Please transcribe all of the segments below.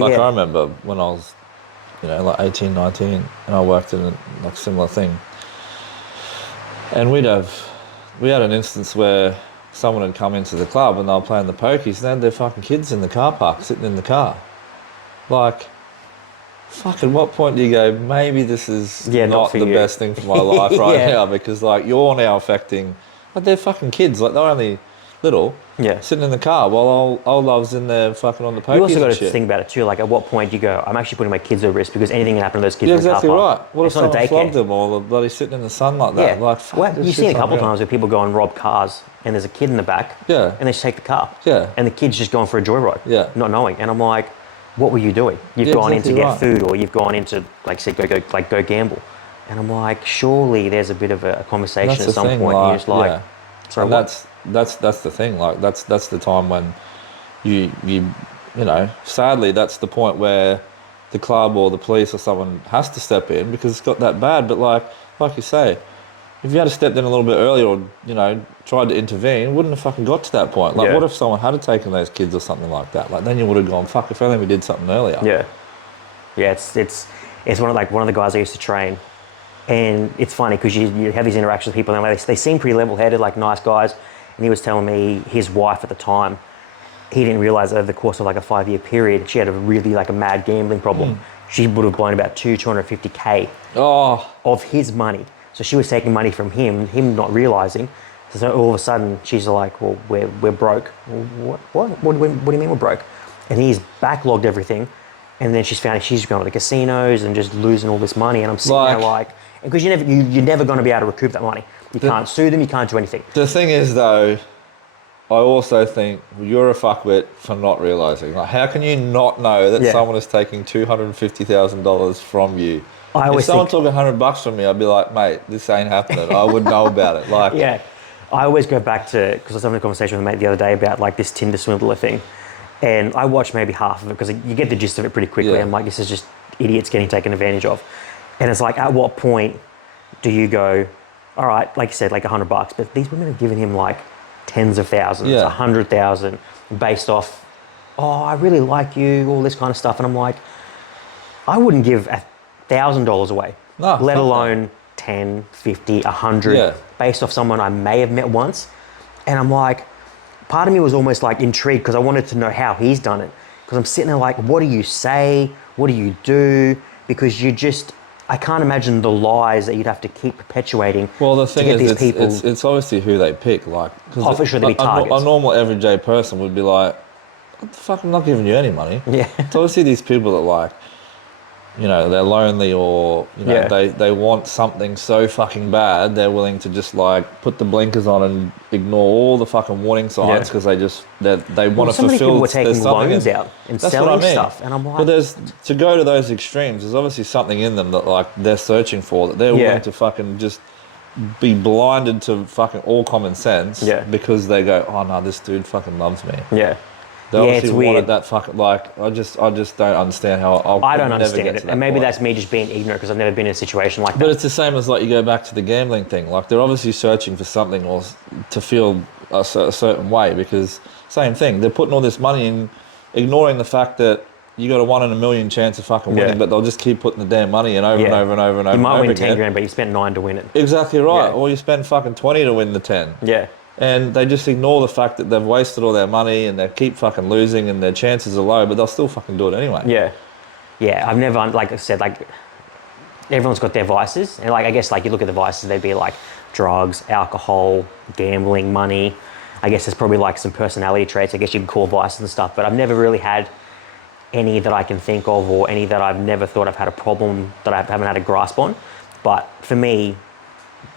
Like Yeah. I remember when I was, like 18, 19, and I worked in a like similar thing. And we had an instance where someone had come into the club and they were playing the pokies and they had their fucking kids in the car park, sitting in the car. Like, fucking what point do you go, maybe this is Yeah, not not for the you. best thing for my life right Yeah. now because like you're now affecting like they're fucking kids, like they're only little, Yeah. sitting in the car while old love's in there fucking on the You also pokies got and to shit. think about it too. Like, at what point do you go, I'm actually putting my kids at risk because anything can happen to those kids You're in the car exactly park. right. What if It's not a someone flogged daycare. them or the bloody sitting in the sun like that? Yeah. Like, fuck, Well, this you've seen a shit's couple of unreal. times where people go and rob cars and there's a kid in the back. Yeah. And they just take the car. Yeah. And the kid's just going for a joyride. Yeah. Not knowing. And I'm like, what were you doing? You've Yeah, gone in exactly to get right. food, or you've gone into, like, say, go gamble. And I'm like, surely there's a bit of a conversation That's at the some thing, point. And you're just like, yeah. sorry, And what? that's the thing. Like that's the time when you sadly that's the point where the club or the police or someone has to step in because it's got that bad. But like you say, if you had stepped in a little bit earlier or tried to intervene, wouldn't have fucking got to that point. Like Yeah. what if someone had taken those kids or something like that? Like then you would have gone, fuck, if only we did something earlier. Yeah. Yeah, it's one of the guys I used to train. And it's funny because you have these interactions with people and they seem pretty level-headed, like nice guys. And he was telling me his wife at the time, he didn't realize over the course of like a 5-year period, she had a really like a mad gambling problem. She would have blown about 250K Oh, of his money. So she was taking money from him not realizing. So all of a sudden she's like, well, we're broke. Well, what do you mean we're broke? And he's backlogged everything. And then she's found she's going to the casinos and just losing all this money. And I'm sitting there like, because you're never going to be able to recoup that money. You can't sue them. You can't do anything. the thing is though, I also think you're a fuckwit for not realizing. Like, how can you not know that Yeah. someone is taking $250,000 from you? I If always someone think, took $100 from me, I'd be like, mate, this ain't happening. I would know about it. Like, yeah, I always go back to, because I was having a conversation with a mate the other day about like this Tinder swindler thing. And I watched maybe half of it because you get the gist of it pretty quickly. Yeah. I'm like, this is just idiots getting taken advantage of. And it's like, at what point do you go, all right, like you said, like $100, but these women are giving him like tens of thousands, Yeah. 100,000 based off, oh, I really like you, all this kind of stuff. And I'm like, I wouldn't give $1,000 away, No, let fuck alone 10, 50, 100, Yeah. based off someone I may have met once. And I'm like, part of me was almost like intrigued because I wanted to know how he's done it. Because I'm sitting there like, what do you say? What do you do? Because I can't imagine the lies that you'd have to keep perpetuating well, the to thing get is, these people. it's obviously who they pick. Like, 'cause Oh, for sure, they'd be a targets. normal everyday person would be like, what the fuck? I'm not giving you any money. Yeah. It's obviously these people that like, they're lonely or, Yeah. they want something so fucking bad, they're willing to just like put the blinkers on and ignore all the fucking warning signs Yeah. because they want to so many fulfill. people were taking there's something loans in- out and That's selling what I mean. stuff. And I'm like, But there's, to go to those extremes, there's obviously something in them that like they're searching for, that they're Yeah. willing to fucking just be blinded to fucking all common sense Yeah. because they go, oh no, this dude fucking loves me. yeah. They Yeah, obviously it's wanted weird. that fucking, like, I just don't understand how I don't never understand get it. to that And maybe point. that's me just being ignorant because I've never been in a situation like But that. it's the same as like you go back to the gambling thing. Like they're obviously searching for something or to feel a certain way because same thing. They're putting all this money in, ignoring the fact that you got a 1 in a million chance of fucking winning, Yeah. but they'll just keep putting the damn money in over and Yeah. over and over and over. You and might over win again. 10 grand, but you spent 9 to win it. Exactly right. Yeah. Or you spend fucking 20 to win the 10. Yeah. And they just ignore the fact that they've wasted all their money and they keep fucking losing and their chances are low, but they'll still fucking do it anyway. Yeah. Yeah. I've never, like I said, like everyone's got their vices. And like, I guess like you look at the vices, they'd be like drugs, alcohol, gambling, money. I guess there's probably like some personality traits, I guess you could call vices and stuff, but I've never really had any that I can think of or any that I've never thought I've had a problem that I haven't had a grasp on. But for me,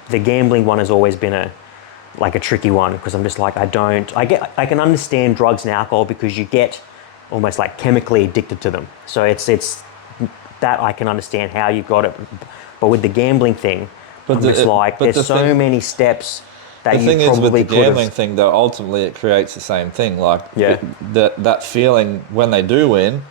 the gambling one has always been a tricky one because I'm just like, I can understand drugs and alcohol because you get almost like chemically addicted to them. So it's that I can understand how you got it. But with the gambling thing, I'm just like, there's so many steps that The thing you is with probably the could gambling have. thing, though, ultimately it creates the same thing. Like Yeah. that feeling when they do win,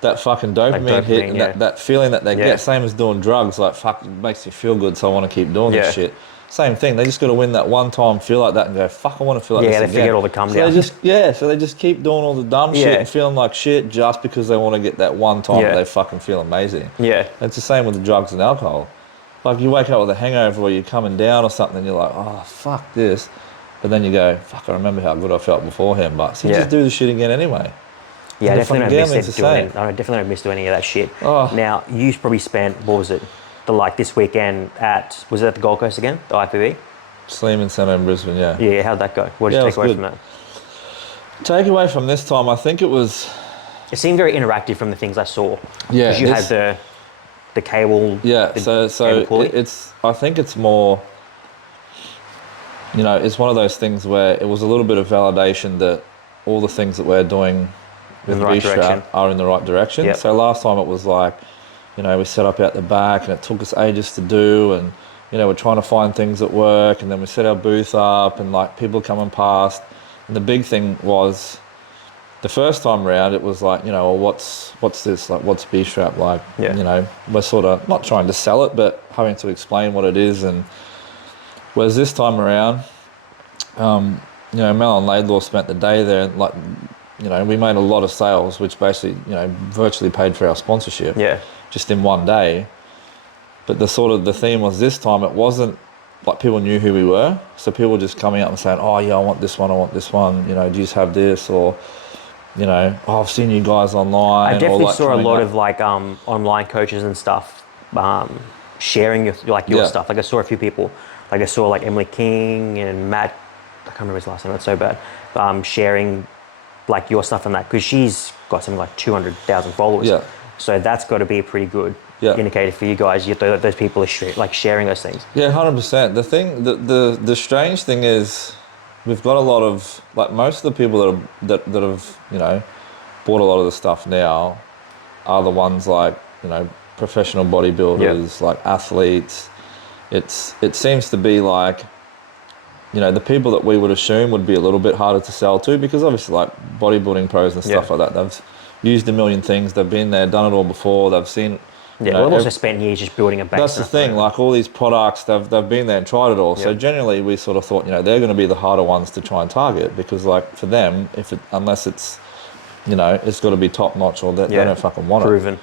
that fucking dopamine hit, dopamine, and yeah. that feeling that they Yeah. get, same as doing drugs. Like fuck, it makes you feel good, so I want to keep doing Yeah. this shit. Same thing. They just got to win that one time, feel like that, and go, fuck, I want to feel like Yeah, this they again. forget all the come so down. So they just keep doing all the dumb shit Yeah. and feeling like shit just because they want to get that one time Yeah. that they fucking feel amazing. Yeah. It's the same with the drugs and alcohol. Like you wake up with a hangover or you're coming down or something and you're like, oh, fuck this. But then you go, fuck, I remember how good I felt beforehand. But so you Yeah. just do the shit again anyway. Yeah, I And the definitely fucking don't gambling's miss the doing same. it. I definitely don't miss doing any of that shit. Oh. Now, you probably spent, what was it? This weekend was it at the Gold Coast again? The IPB? Sleeman Centre in Brisbane, yeah. Yeah, how'd that go? What did Yeah, you it take was away good. from that? Take away from this time, I think it was, It seemed very interactive from the things I saw. Yeah, Because you this- had the cable. yeah. the So cable pulley. I think it's more, it's one of those things where it was a little bit of validation that all the things that we're doing with In the right B-Strap direction. are in the right direction. Yep. So last time it was like, we set up out the back and it took us ages to do, and we're trying to find things that work, and then we set our booth up and like people coming past. And the big thing was the first time round it was like, well, what's this, like what's B-Strap like? Yeah. We're sort of not trying to sell it but having to explain what it is. And whereas this time around, Mel and Laidlaw spent the day there, and like, we made a lot of sales, which basically, virtually paid for our sponsorship. Yeah. Just in one day. But the theme was this time, it wasn't like people knew who we were. So people were just coming up and saying, oh yeah, I want this one, do you just have this? Or, oh, I've seen you guys online. I definitely or, like, saw a coming lot up. of like online coaches and stuff sharing your Yeah. stuff. Like I saw a few people, like I saw like Emily King and Matt, I can't remember his last name, that's so bad, sharing like your stuff and that, because she's got something like 200,000 followers. Yeah. So that's got to be a pretty good Yeah. indicator for you guys. Those people are sharing those things. Yeah, 100%. The thing, the strange thing is, we've got a lot of, like, most of the people that have bought a lot of the stuff now are the ones like professional bodybuilders, like athletes. It seems to be like the people that we would assume would be a little bit harder to sell to, because obviously like bodybuilding pros and stuff Yeah. like that, they've used a million things, they've been there, done it all before, they've seen. Yeah, we've also spent years just building a base. That's the thing, like all these products, they've been there and tried it all. So Yeah. generally we sort of thought, they're going to be the harder ones to try and target, because like for them, unless it's, it's got to be top notch, or they don't fucking want it. proven.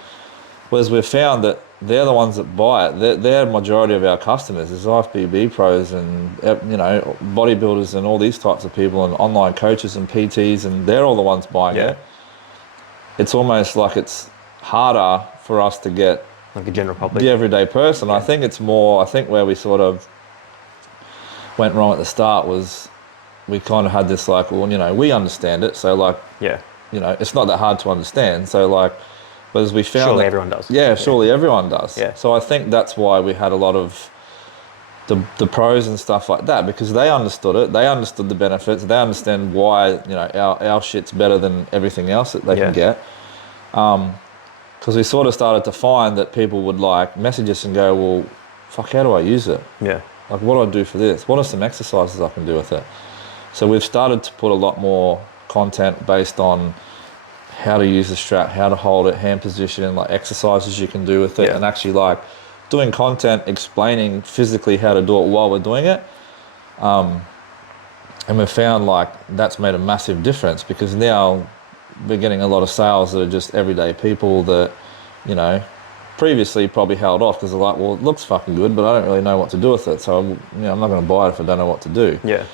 Whereas we've found that they're the ones that buy it. They're majority of our customers is IFBB pros and bodybuilders and all these types of people, and online coaches and PTs, and they're all the ones buying Yeah. it. It's almost like it's harder for us to get Like the general public. the everyday person. I think it's more, where we sort of went wrong at the start was we kind of had this like, well, we understand it, so like, Yeah. it's not that hard to understand. So like, but as we found Surely that, everyone does. Yeah, surely everyone does. Yeah. So I think that's why we had a lot of the pros and stuff like that, because they understood it, they understood the benefits, they understand why our shit's better than everything else that they can get. Because we sort of started to find that people would like message us and go, well, fuck, how do I use it? Yeah. Like, what do I do for this? What are some exercises I can do with it? So we've started to put a lot more content based on how to use the strap, how to hold it, hand position, like exercises you can do with it, Yeah. and actually like doing content explaining physically how to do it while we're doing it. And we've found like that's made a massive difference, because now we're getting a lot of sales that are just everyday people that, previously probably held off because they're like, well, it looks fucking good, but I don't really know what to do with it. So, I'm not going to buy it if I don't know what to do. Yeah.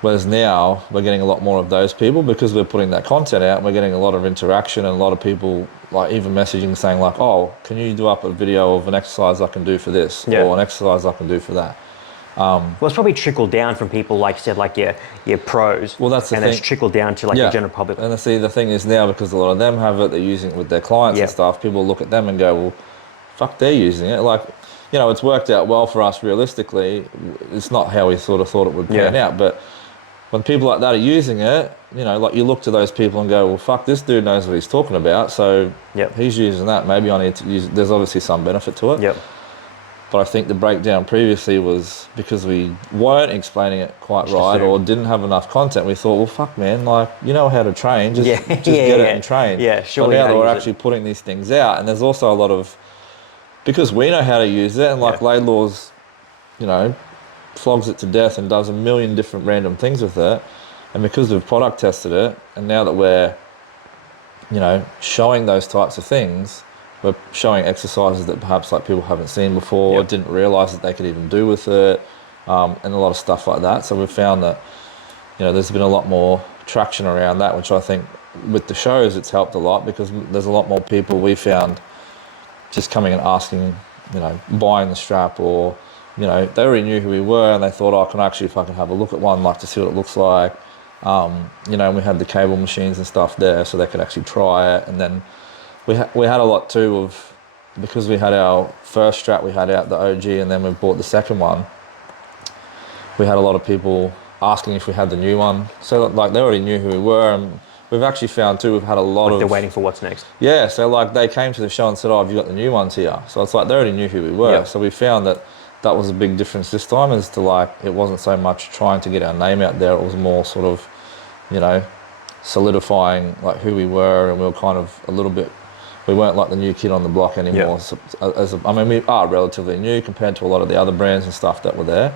Whereas now we're getting a lot more of those people, because we're putting that content out, and we're getting a lot of interaction and a lot of people like even messaging saying like, oh, can you do up a video of an exercise I can do for this, Yeah. or an exercise I can do for that? Well, it's probably trickled down from people, like you said, like your pros. Well, that's the and thing. it's trickled down to like the general public. And see, the thing is now, because a lot of them have it, they're using it with their clients Yeah. and stuff, people look at them and go, well, fuck, they're using it. Like, it's worked out well for us realistically. It's not how we sort of thought it would pan Yeah. out. But when people like that are using it, like you look to those people and go, well, fuck, this dude knows what he's talking about. So Yep. he's using that. Maybe I need to use it. There's obviously some benefit to it. Yep. But I think the breakdown previously was because we weren't explaining it quite right, assume. or didn't have enough content. We thought, well, fuck, man, like, you know how to train, just, Yeah. just Yeah, get yeah. it and train. Yeah, surely But how now to that we're use it. actually putting these things out, and there's also a lot of, because we know how to use it, and like Yeah. Laidlaw's you know, flogs it to death and does a million different random things with it. And because we've product tested it, and now that we're, you know, showing those types of things, we're showing exercises that perhaps like people haven't seen before, Yep. didn't realise that they could even do with it, and a lot of stuff like that. So we've found that, you know, there's been a lot more traction around that, which I think with the shows it's helped a lot, because there's a lot more people we found just coming and asking, you know, buying the strap, or, you know, they already knew who we were and they thought, oh, I can actually fucking have a look at one, like to see what it looks like. You know, and we had the cable machines and stuff there so they could actually try it. And then we had a lot too of, because we had our first strap, we had out the OG, and then we bought the second one, we had a lot of people asking if we had the new one. So like they already knew who we were, and we've actually found too, we've had a lot of... They're waiting for what's next. Yeah, so like they came to the show and said, oh, have you got the new ones here? So it's like they already knew who we were. Yeah. So we found that that was a big difference this time, as to like, it wasn't so much trying to get our name out there, it was more sort of, you know, solidifying like who we were, and we were kind of a little bit, we weren't like the new kid on the block anymore. Yeah. So, I mean, we are relatively new compared to a lot of the other brands and stuff that were there.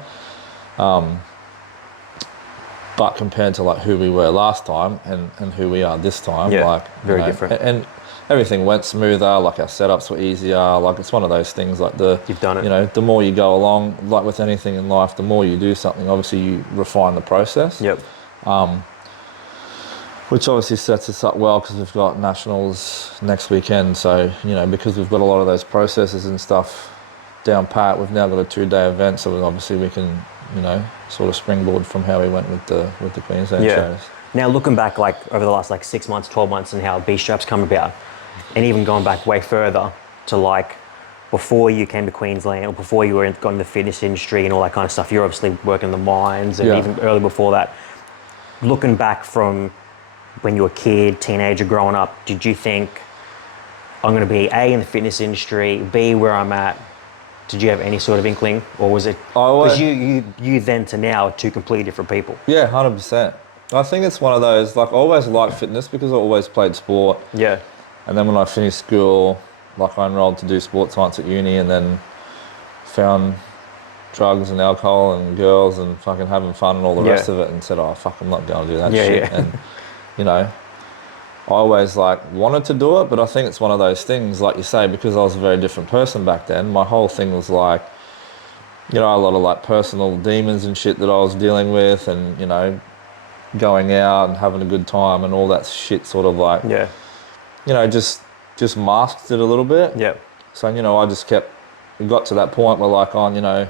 But compared to like who we were last time and who we are this time, Yeah, like very you know, different. And everything went smoother. Like our setups were easier. Like it's one of those things. Like You've done it. You know, the more you go along, like with anything in life, the more you do something, obviously you refine the process. Yep. Which obviously sets us up well, because we've got nationals next weekend. So you know, because we've got a lot of those processes and stuff down pat, we've now got a 2-day event. So obviously we can, you know, sort of springboard from how we went with the Queensland shows. Now looking back, like over the last like 6 months, 12 months, and how B-straps come about, and even going back way further to like before you came to Queensland, or before you got in the fitness industry and all that kind of stuff, you're obviously working in the mines, and Yeah. even early before that. Looking back from when you were a kid, teenager, growing up, did you think, I'm going to be A, in the fitness industry, B, where I'm at? Did you have any sort of inkling, or was it? Because you then to now are two completely different people. Yeah, 100%. I think it's one of those, like I always liked fitness because I always played sport. Yeah. And then when I finished school, like I enrolled to do sports science at uni, and then found drugs and alcohol and girls and fucking having fun and all the rest of it, and said, oh fuck, I'm not going to do that shit. Yeah. And you know, I always like wanted to do it, but I think it's one of those things, like you say, because I was a very different person back then. My whole thing was like, you know, a lot of like personal demons and shit that I was dealing with, and you know, going out and having a good time and all that shit, sort of like, Yeah. you know, just masked it a little bit. Yeah. So you know, I just kept, it got to that point where like, on, you know,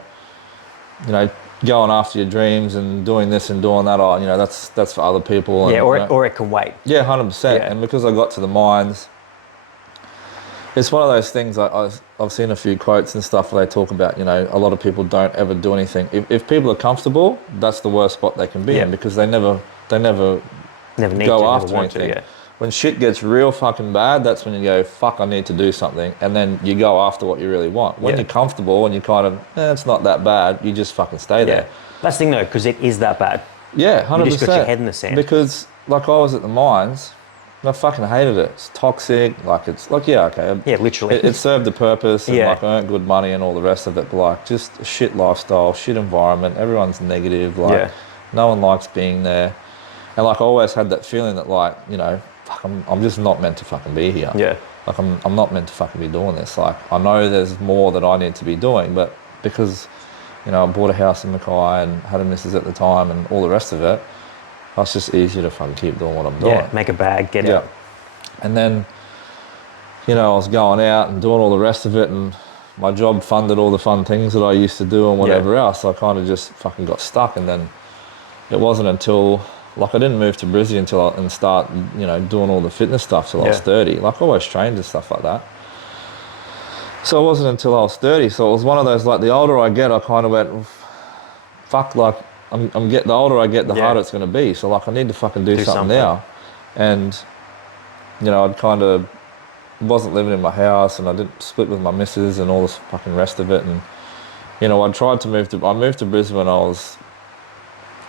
going after your dreams and doing this and doing that, oh, you know, that's for other people. And, Yeah, you know, or it can wait. yeah, 100%. Yeah. And because I got to the mines, it's one of those things. I've seen a few quotes and stuff where they talk about, you know, a lot of people don't ever do anything. If people are comfortable, that's the worst spot they can be Yeah. in, because they never Never need go to, after never want to. anything. Yeah. When shit gets real fucking bad, that's when you go, fuck, I need to do something. And then you go after what you really want. When Yeah. you're comfortable and you kind of, it's not that bad, you just fucking stay there. Yeah. That's the thing though, because it is that bad. Yeah, 100%. You just got your head in the sand. Because, like, I was at the mines, and I fucking hated it. It's toxic. Like, it's like, yeah, okay. Yeah, literally. It served a purpose, and Yeah. like I earned good money and all the rest of it. But like, just a shit lifestyle, shit environment. Everyone's negative. Like, Yeah. no one likes being there. And like, I always had that feeling that like, you know, fuck, I'm just not meant to fucking be here. Yeah. Like, I'm not meant to fucking be doing this. Like, I know there's more that I need to be doing, but because, you know, I bought a house in Mackay and had a missus at the time and all the rest of it, it's just easier to fucking keep doing what I'm doing. Yeah, make a bag, get out. And then, you know, I was going out and doing all the rest of it, and my job funded all the fun things that I used to do and whatever else. I kind of just fucking got stuck. And then it wasn't until, like, I didn't move to Brisbane and start, you know, doing all the fitness stuff till I was 30. Like, I always trained and stuff like that. So it wasn't until I was 30. So it was one of those, like, the older I get, I kind of went, fuck, like, I'm getting, the older I get, the harder it's going to be. So, like, I need to fucking do something now. And, you know, I'd kind of wasn't living in my house, and I didn't split with my missus and all this fucking rest of it. And, you know, I moved to Brisbane when I was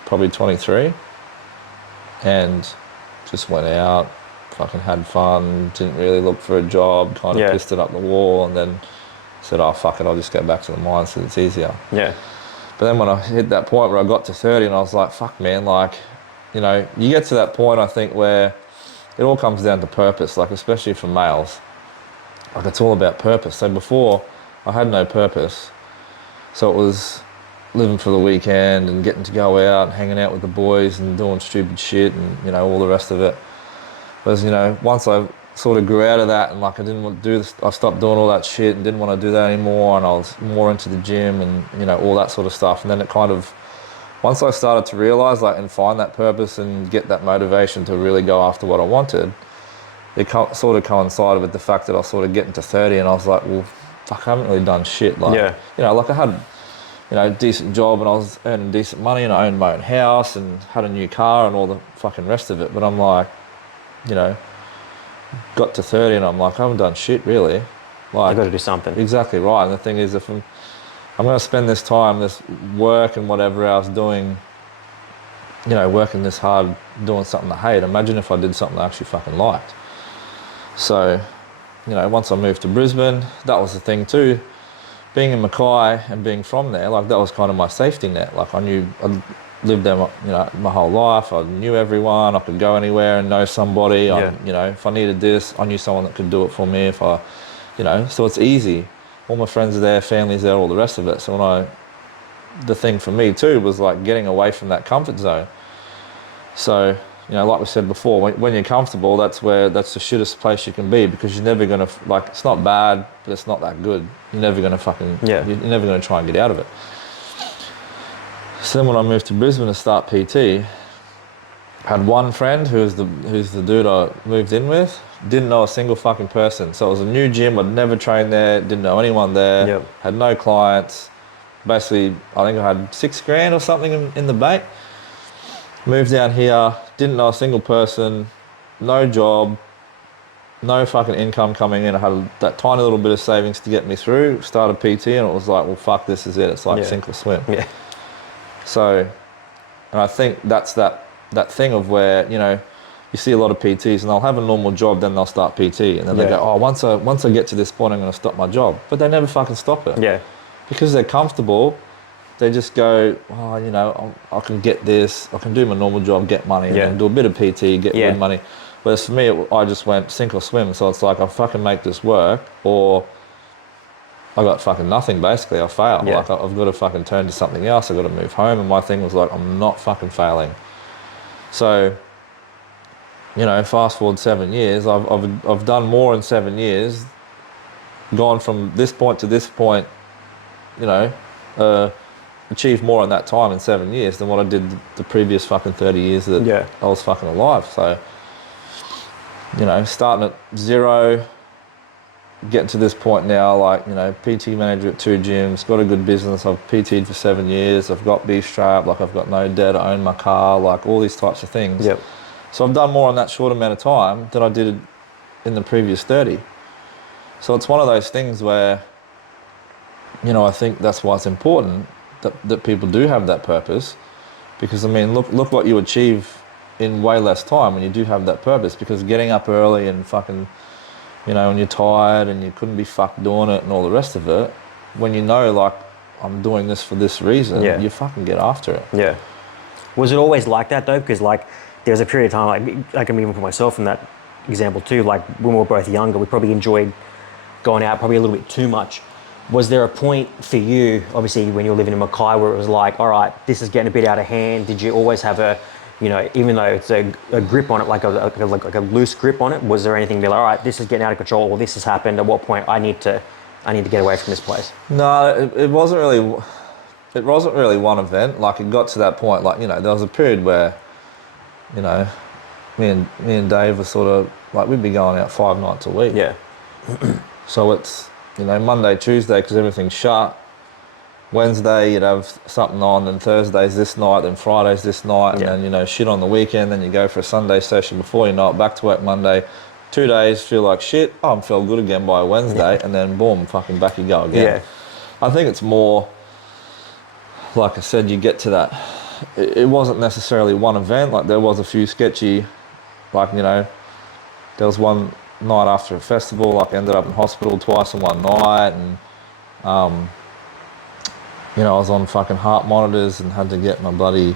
probably 23, and just went out, fucking had fun, didn't really look for a job, kind of pissed it up the wall, and then said, oh, fuck it, I'll just go back to the mines because it's easier. Yeah. But then when I hit that point where I got to 30 and I was like, fuck man, like, you know, you get to that point I think where it all comes down to purpose, like especially for males. Like it's all about purpose. So before I had no purpose. So it was living for the weekend and getting to go out and hanging out with the boys and doing stupid shit and, you know, all the rest of it. Whereas, you know, once I sort of grew out of that and like I didn't want to do this, I stopped doing all that shit and didn't want to do that anymore, and I was more into the gym and, you know, all that sort of stuff. And then it kind of, once I started to realise like and find that purpose and get that motivation to really go after what I wanted, it sort of coincided with the fact that I was sort of getting to 30 and I was like, well, fuck, I haven't really done shit. Like, you know, like I had, you know, a decent job and I was earning decent money and I owned my own house and had a new car and all the fucking rest of it. But I'm like, you know, got to 30 and I'm like, I haven't done shit really. Like, I've got to do something. Exactly right. And the thing is, if I'm going to spend this time, this work and whatever else doing, you know, working this hard, doing something I hate, imagine if I did something I actually fucking liked. So, you know, once I moved to Brisbane, that was the thing too. Being in Mackay and being from there, like that was kind of my safety net. Like I lived there, you know, my whole life. I knew everyone. I could go anywhere and know somebody. You know, if I needed this, I knew someone that could do it for me. If I, you know, so it's easy. All my friends are there, family's there, all the rest of it. So the thing for me too was like getting away from that comfort zone. So, you know, like we said before, when you're comfortable, that's the shittest place you can be, because you're never gonna, like, it's not bad, but it's not that good. You're never gonna you're never gonna try and get out of it. So then when I moved to Brisbane to start PT, I had one friend who's the dude I moved in with, didn't know a single fucking person. So it was a new gym, I'd never trained there, didn't know anyone there, had no clients. Basically, I think I had $6,000 or something in the bank. Moved down here, didn't know a single person, no job, no fucking income coming in. I had that tiny little bit of savings to get me through, started PT, and it was like, well, fuck, this is it. It's like sink or swim. Yeah. So, and I think that's that thing of where, you know, you see a lot of PTs and they'll have a normal job, then they'll start PT, and then they go, oh, once I get to this point, I'm going to stop my job. But they never fucking stop it. Yeah. Because they're comfortable. They just go, oh, you know, I can get this, I can do my normal job, get money, and then do a bit of PT, get good money. Whereas for me, I just went sink or swim. So it's like, I fucking make this work, or I got fucking nothing, basically. I fail. Like, I've got to fucking turn to something else. I've got to move home. And my thing was like, I'm not fucking failing. So, you know, fast forward 7 years, I've done more in 7 years, gone from this point to this point, you know, achieved more in that time in 7 years than what I did the previous fucking 30 years that I was fucking alive. So, you know, starting at zero, getting to this point now, like, you know, PT manager at 2 gyms, got a good business. I've PT'd for 7 years. I've got B-strap, like I've got no debt. I own my car, like all these types of things. So I've done more in that short amount of time than I did in the previous 30. So it's one of those things where, you know, I think that's why it's important that people do have that purpose, because I mean, look what you achieve in way less time when you do have that purpose. Because getting up early and fucking, you know, when you're tired and you couldn't be fucked doing it and all the rest of it, when you know, like, I'm doing this for this reason, you fucking get after it. Yeah. Was it always like that though? Because like there was a period of time, like I can even put myself in that example too, like when we were both younger, we probably enjoyed going out probably a little bit too much. Was there a point for you, obviously when you were living in Mackay, where it was like, all right, this is getting a bit out of hand? Did you always have a, you know, even though it's a grip on it, like a loose grip on it, was there anything to be like, all right, this is getting out of control, or this has happened, at what point I need to get away from this place? No, it wasn't really one event. Like, it got to that point, like, you know, there was a period where, you know, me and Dave were sort of, like, we'd be going out 5 nights a week. Yeah. So it's, you know, Monday, Tuesday, because everything's shut. Wednesday, you'd have something on, and Thursday's this night, then Friday's this night, and then, you know, shit on the weekend, then you go for a Sunday session before you know it, back to work Monday. 2 days, feel like shit, I'm feel good again by Wednesday, and then boom, fucking back you go again. I think it's more, like I said, you get to that. It wasn't necessarily one event, like there was a few sketchy, like, you know, there was one night after a festival, like, ended up in hospital twice in one night, and you know, I was on fucking heart monitors and had to get my bloody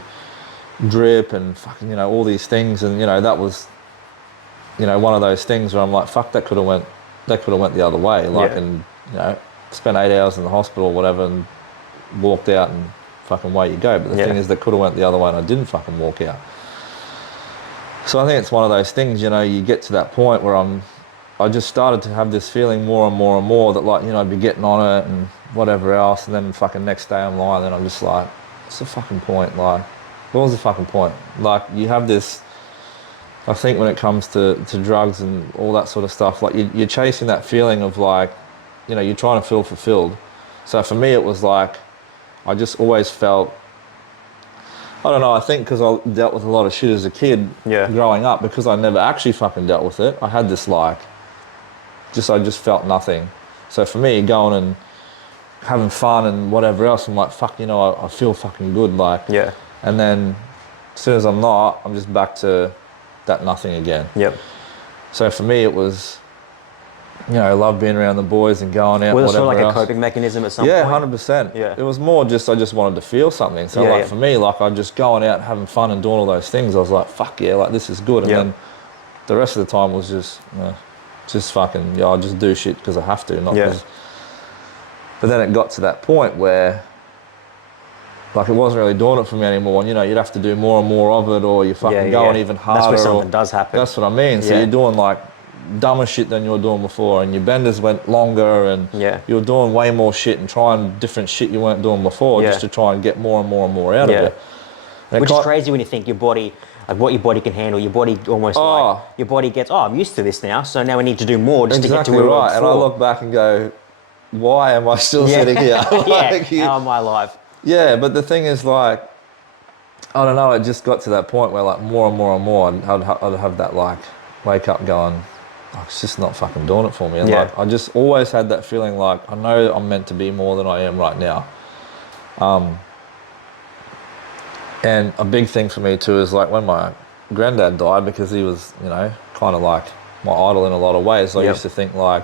drip and fucking, you know, all these things. And, you know, that was, you know, one of those things where I'm like, fuck, that could have went the other way. Like, Yeah. and, you know, spent 8 hours in the hospital or whatever and walked out and fucking away you go. But the Yeah. thing is, that could have went the other way and I didn't fucking walk out. So I think it's one of those things, you know, you get to that point where I just started to have this feeling more and more and more that, like, you know, I'd be getting on it and whatever else, and then fucking next day I'm lying, and I'm just like, what's the fucking point? Like, what was the fucking point? Like, you have this, I think when it comes to drugs and all that sort of stuff, like, you're chasing that feeling of, like, you know, you're trying to feel fulfilled. So for me, it was like, I just always felt, I don't know, I think because I dealt with a lot of shit as a kid Yeah. growing up, because I never actually fucking dealt with it, I had this, like, I just felt nothing. So for me, going and having fun and whatever else, I'm like, fuck, you know, I feel fucking good, like. Yeah. And then as soon as I'm not, I'm just back to that nothing again. Yep. So for me, it was, you know, I love being around the boys and going out, Was it whatever sort of like else. a coping mechanism at some Yeah, point? 100%. Yeah. It was more just, I just wanted to feel something. So Yeah, like yeah. for me, like I just going out, having fun and doing all those things, I was like, fuck yeah, like this is good. And Yeah. then the rest of the time was just fucking, yeah, I just do shit because I have to, not Yeah. because. But then it got to that point where, like, it wasn't really doing it for me anymore. And, you know, you'd have to do more and more of it, or you're fucking Yeah, going yeah. even harder. That's where or- something does happen. That's what I mean. So Yeah. you're doing, like, dumber shit than you were doing before, and your benders went longer, and Yeah. you were doing way more shit and trying different shit you weren't doing before, Yeah. just to try and get more and more and more out Yeah. of it. And it Which is got- crazy when you think your body, like what your body can handle. Your body almost like, your body gets, oh, I'm used to this now, so now we need to do more just Exactly to get to where we were right. And I before. look back and go, why am I still Yeah. sitting here? Yeah, Like, how am I alive? yeah, but the thing is, like, I don't know, it just got to that point where, like, more and more and more, I'd have that, like, wake up going, oh, it's just not fucking doing it for me. And, Yeah. like, I just always had that feeling like, I know I'm meant to be more than I am right now. And a big thing for me, too, is, like, when my granddad died, because he was, you know, kind of like my idol in a lot of ways, I Yep. used to think, like,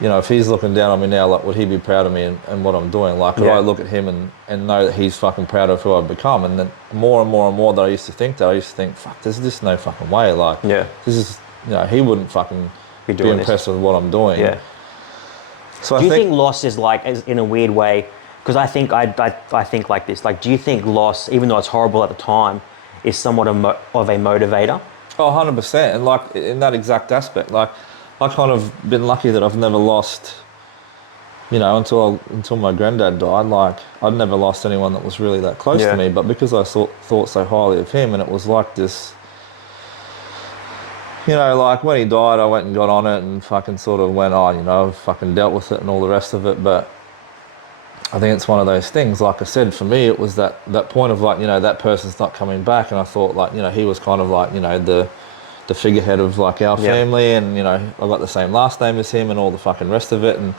you know, if he's looking down on me now, like, would he be proud of me and what I'm doing? Like, could Yeah. I look at him and know that he's fucking proud of who I've become? And then more and more and more that I used to think that, I used to think, fuck, there's just no fucking way. Like, Yeah. this is, you know, he wouldn't fucking Be be doing impressed with what I'm doing. Yeah. So Do I you think, think loss is like, in a weird way, because I think I think like this, like, do you think loss, even though it's horrible at the time, is somewhat of a motivator? oh, 100%. And, like, in that exact aspect, like, I kind of been lucky that I've never lost, you know, until my granddad died. Like, I'd never lost anyone that was really that close Yeah. to me, but because I thought so highly of him, and it was like this, you know, like, when he died, I went and got on it and fucking sort of went, oh, you know, I've fucking dealt with it and all the rest of it. But I think it's one of those things, like I said, for me, it was that point of, like, you know, that person's not coming back. And I thought, like, you know, he was kind of like, you know, the figurehead of, like, our Yeah. family, and, you know, I got the same last name as him and all the fucking rest of it. And,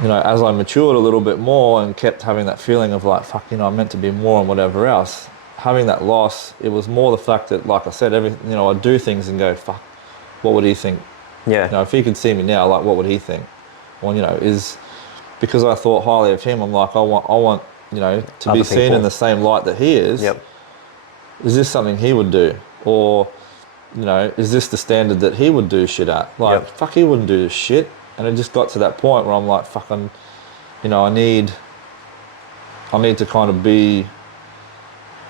you know, as I matured a little bit more and kept having that feeling of, like, fuck, you know, I'm meant to be more and whatever else, having that loss, it was more the fact that, like I said, you know, I'd do things and go, fuck, what would he think? Yeah. You know, if he could see me now, like, what would he think? Well, you know, is because I thought highly of him, I'm like, I want, you know, to be Other seen people. in the same light that he is. Yep. Is this something he would do? Or, you know, is this the standard that he would do shit at? Like, Yep. fuck, he wouldn't do this shit. And it just got to that point where I'm like, fucking, you know, I need to kind of be,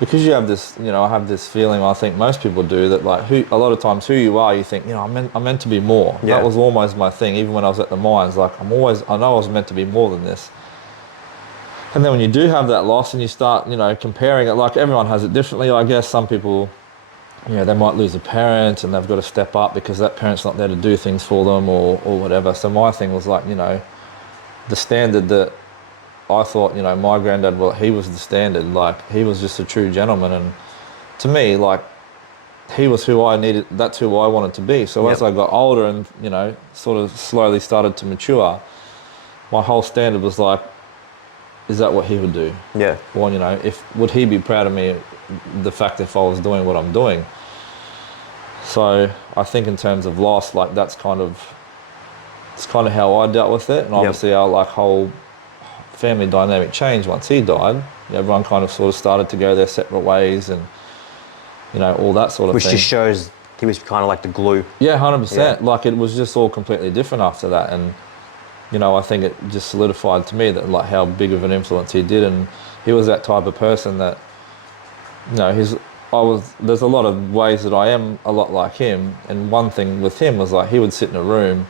because you have this, you know, I have this feeling, I think most people do, that, like, a lot of times who you are, you think, you know, I'm meant to be more. Yeah. That was almost my thing, even when I was at the mines. Like, I know I was meant to be more than this. And then when you do have that loss and you start, you know, comparing it, like, everyone has it differently. I guess some people, you know, they might lose a parent and they've got to step up because that parent's not there to do things for them, or whatever. So my thing was, like, you know, the standard that I thought, you know, my granddad, well, he was the standard. Like, he was just a true gentleman. And to me, like, he was who I needed, that's who I wanted to be. So as Yep. I got older and, you know, sort of slowly started to mature, my whole standard was like, is that what he would do? Yeah. Well, you know, would he be proud of me, the fact if I was doing what I'm doing? So I think in terms of loss, like, it's kind of how I dealt with it. And obviously our, like, whole family dynamic changed once he died. Everyone kind of sort of started to go their separate ways, and all that sort of Which thing. just shows he was kind of like the glue. Yeah, 100%. Yeah. Like, it was just all completely different after that, and I think it just solidified to me that, like, how big of an influence he did, and he was that type of person that, there's a lot of ways that I am a lot like him, and one thing with him was, like, he would sit in a room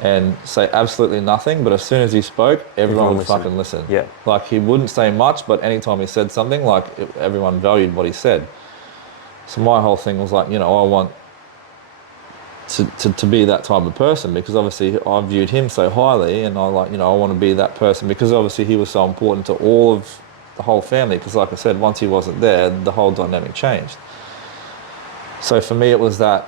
and say absolutely nothing, but as soon as he spoke, everyone would fucking listen. Yeah. Like, he wouldn't say much, but anytime he said something, like, everyone valued what he said. So my whole thing was like, I want to be that type of person, because obviously I viewed him so highly, and I want to be that person, because obviously he was so important to all of the whole family, because like I said, once he wasn't there, the whole dynamic changed. So for me, it was that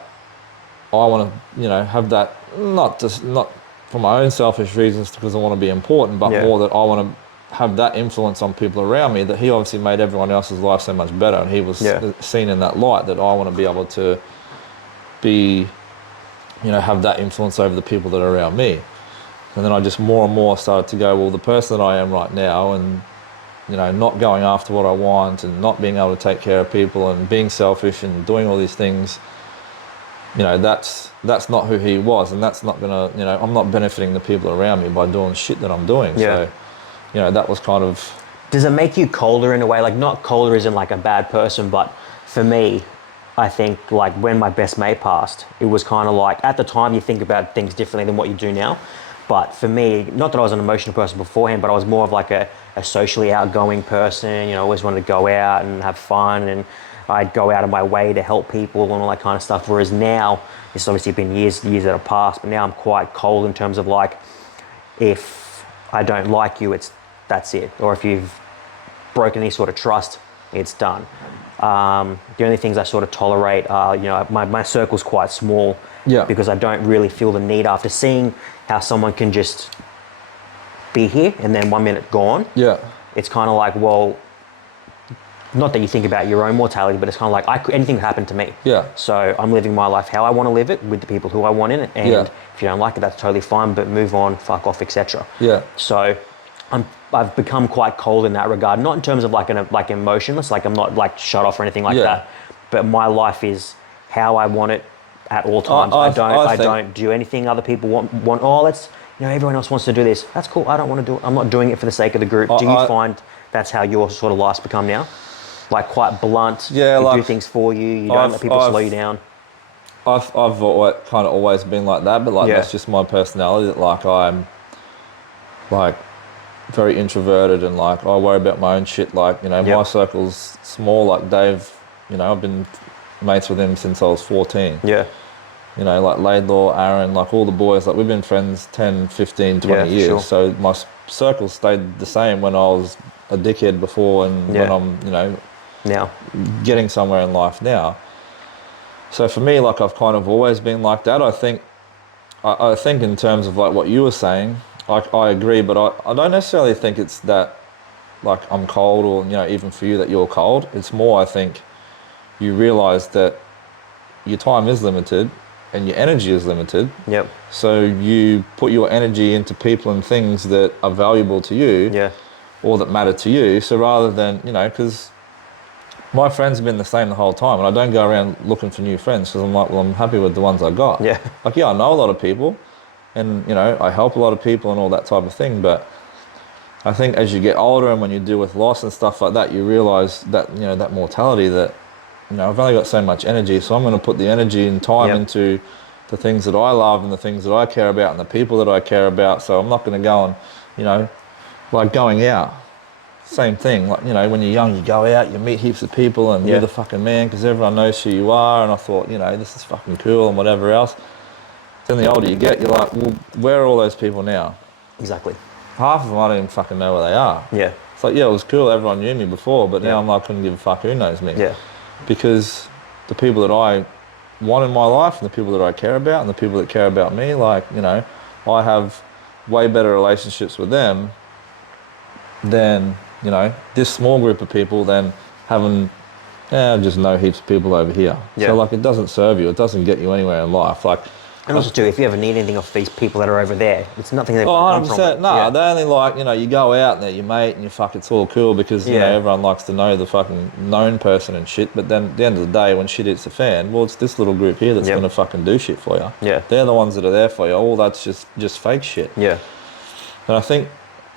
I want to, have that, not for my own selfish reasons, because I want to be important, but more that I want to have that influence on people around me, that he obviously made everyone else's life so much better, and he was seen in that light, that I want to be able to be, have that influence over the people that are around me. And then I just more and more started to go, well, the person that I am right now, and not going after what I want, and not being able to take care of people, and being selfish and doing all these things, that's not who he was, and that's not gonna, I'm not benefiting the people around me by doing shit that I'm doing. So, that was kind of. Does it make you colder in a way? Like, not colder as in like a bad person, but for me, I think, like, when my best mate passed, it was kind of like, at the time you think about things differently than what you do now. But for me, not that I was an emotional person beforehand, but I was more of like a socially outgoing person. I always wanted to go out and have fun, and I'd go out of my way to help people and all that kind of stuff. Whereas now, it's obviously been years that have passed, but now I'm quite cold in terms of, like, if I don't like you, that's it. Or if you've broken any sort of trust, it's done. The only things I sort of tolerate are, my circle's quite small, because I don't really feel the need, after seeing how someone can just be here and then 1 minute gone. Yeah. It's kind of like, well, not that you think about your own mortality, but it's kind of like, anything could happen to me. Yeah. So I'm living my life how I want to live it, with the people who I want in it. And if you don't like it, that's totally fine, but move on, fuck off, etc. Yeah. So I've become quite cold in that regard, not in terms of like emotionless, like I'm not like shut off or anything like that, but my life is how I want it at all times. I don't do anything other people want. Oh, let's, everyone else wants to do this. That's cool. I don't want to do it. I'm not doing it for the sake of the group. Do you find that's how your sort of life's become now? Like, quite blunt. Yeah, you like, do things for you. You don't let people slow you down. I've kind of always been like that, but that's just my personality. That, like, I'm like very introverted, and like I worry about my own shit. Like, my circle's small. Like Dave, I've been mates with him since I was 14. Yeah. Like Laidlaw, Aaron, like all the boys, like we've been friends 10, 15, 20 years. Sure. So my circle stayed the same when I was a dickhead before, and when I'm, now getting somewhere in life now. So for me, like, I've kind of always been like that. I think in terms of like what you were saying, like, I agree, but I don't necessarily think it's that, like, I'm cold, or, even for you that you're cold. It's more, I think, you realise that your time is limited and your energy is limited. Yep. So you put your energy into people and things that are valuable to you, or that matter to you. So rather than, because my friends have been the same the whole time, and I don't go around looking for new friends, because I'm like, well, I'm happy with the ones I got. Yeah. Like, I know a lot of people, and, I help a lot of people and all that type of thing, but I think as you get older and when you deal with loss and stuff like that, you realise that, that mortality, that, I've only got so much energy, so I'm going to put the energy and time into the things that I love and the things that I care about and the people that I care about. So I'm not going to go and, like going out. Same thing, like, when you're young, you go out, you meet heaps of people, and you're the fucking man because everyone knows who you are. And I thought, this is fucking cool and whatever else. Then the older you get, you're like, well, where are all those people now? Exactly. Half of them I don't even fucking know where they are. Yeah. It's like, it was cool, everyone knew me before, but now I'm like, I couldn't give a fuck who knows me. Yeah. Because the people that I want in my life, and the people that I care about, and the people that care about me, like, I have way better relationships with them than, this small group of people, than having, just know heaps of people over here. So, like, it doesn't serve you. It doesn't get you anywhere in life. Like, And also too, if you ever need anything off these people that are over there, it's nothing they Oh, want to come 100%. from. No, Yeah. they only like, you go out and they're your mate and it's all cool because, Yeah. everyone likes to know the fucking known person and shit. But then at the end of the day, when shit hits the fan, well, it's this little group here that's Yep. going to fucking do shit for you. Yeah. They're the ones that are there for you. All that's just fake shit. Yeah. And I think,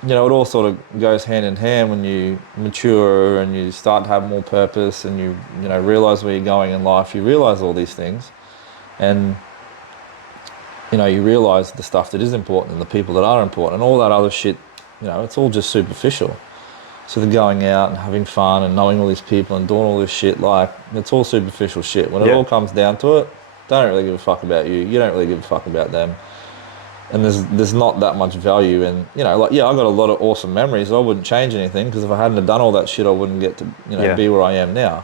it all sort of goes hand in hand when you mature and you start to have more purpose and you realise where you're going in life. You realise all these things and, you realise the stuff that is important and the people that are important and all that other shit, it's all just superficial. So the going out and having fun and knowing all these people and doing all this shit, like, it's all superficial shit. When it Yeah. all comes down to it, they don't really give a fuck about you. You don't really give a fuck about them. And there's not that much value in, I got a lot of awesome memories. I wouldn't change anything because if I hadn't have done all that shit, I wouldn't get to, Yeah. be where I am now.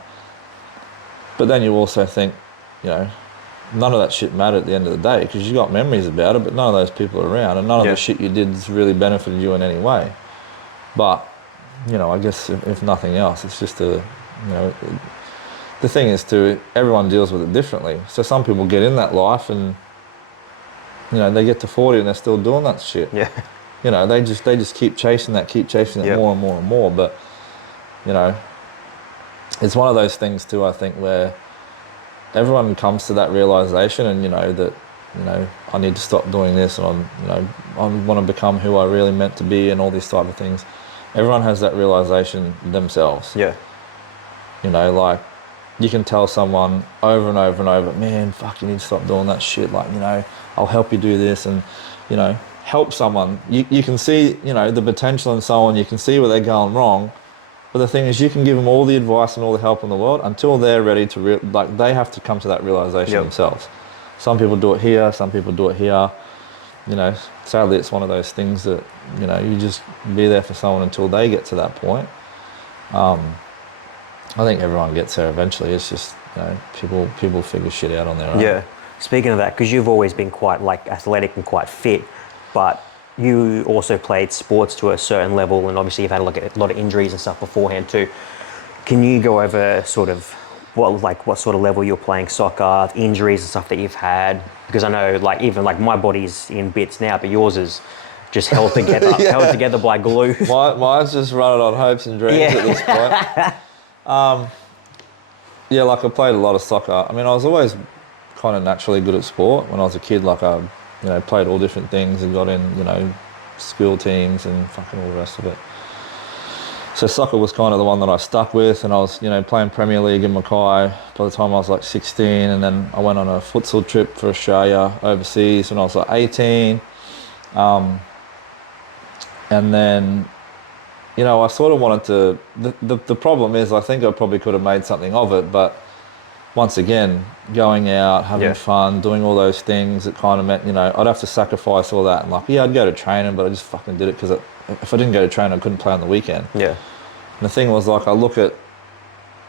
But then you also think, none of that shit mattered at the end of the day because you got memories about it, but none of those people are around and none of Yeah. the shit you did has really benefited you in any way. But, I guess if nothing else, it's just the thing is everyone deals with it differently. So some people get in that life and, they get to 40 and they're still doing that shit. Yeah. They just keep chasing that Yep. more and more and more. But, it's one of those things too, I think, where everyone comes to that realization and, that, I need to stop doing this and I want to become who I really meant to be and all these type of things. Everyone has that realization themselves. Yeah. Like, you can tell someone over and over and over, man, fuck, you need to stop doing that shit. Like, I'll help you do this and, help someone. You can see, the potential in someone, you can see where they're going wrong. But the thing is, you can give them all the advice and all the help in the world until they're ready to, they have to come to that realization Yep. themselves. Some people do it here, some people do it here. Sadly, it's one of those things that, you just be there for someone until they get to that point. I think everyone gets there eventually. It's just, people figure shit out on their own. Yeah. Speaking of that, because you've always been quite like athletic and quite fit, but you also played sports to a certain level, and obviously you've had a lot of injuries and stuff beforehand too. Can you go over sort of what sort of level you're playing soccer, injuries and stuff that you've had? Because I know even my body's in bits now, but yours is just held together, Yeah. held together by glue. Mine's just running on hopes and dreams Yeah. at this point. Yeah, I played a lot of soccer. I mean, I was always kind of naturally good at sport. When I was a kid, I played all different things and got in, school teams and fucking all the rest of it. So soccer was kind of the one that I stuck with, and I was, playing Premier League in Mackay by the time I was 16, and then I went on a futsal trip for Australia overseas when I was 18. And then, I sort of wanted to, the problem is I think I probably could have made something of it, but once again, going out, having Yeah. fun, doing all those things, it kind of meant, I'd have to sacrifice all that. And I'd go to training, but I just fucking did it because if I didn't go to training, I couldn't play on the weekend. Yeah. And the thing was, I look at,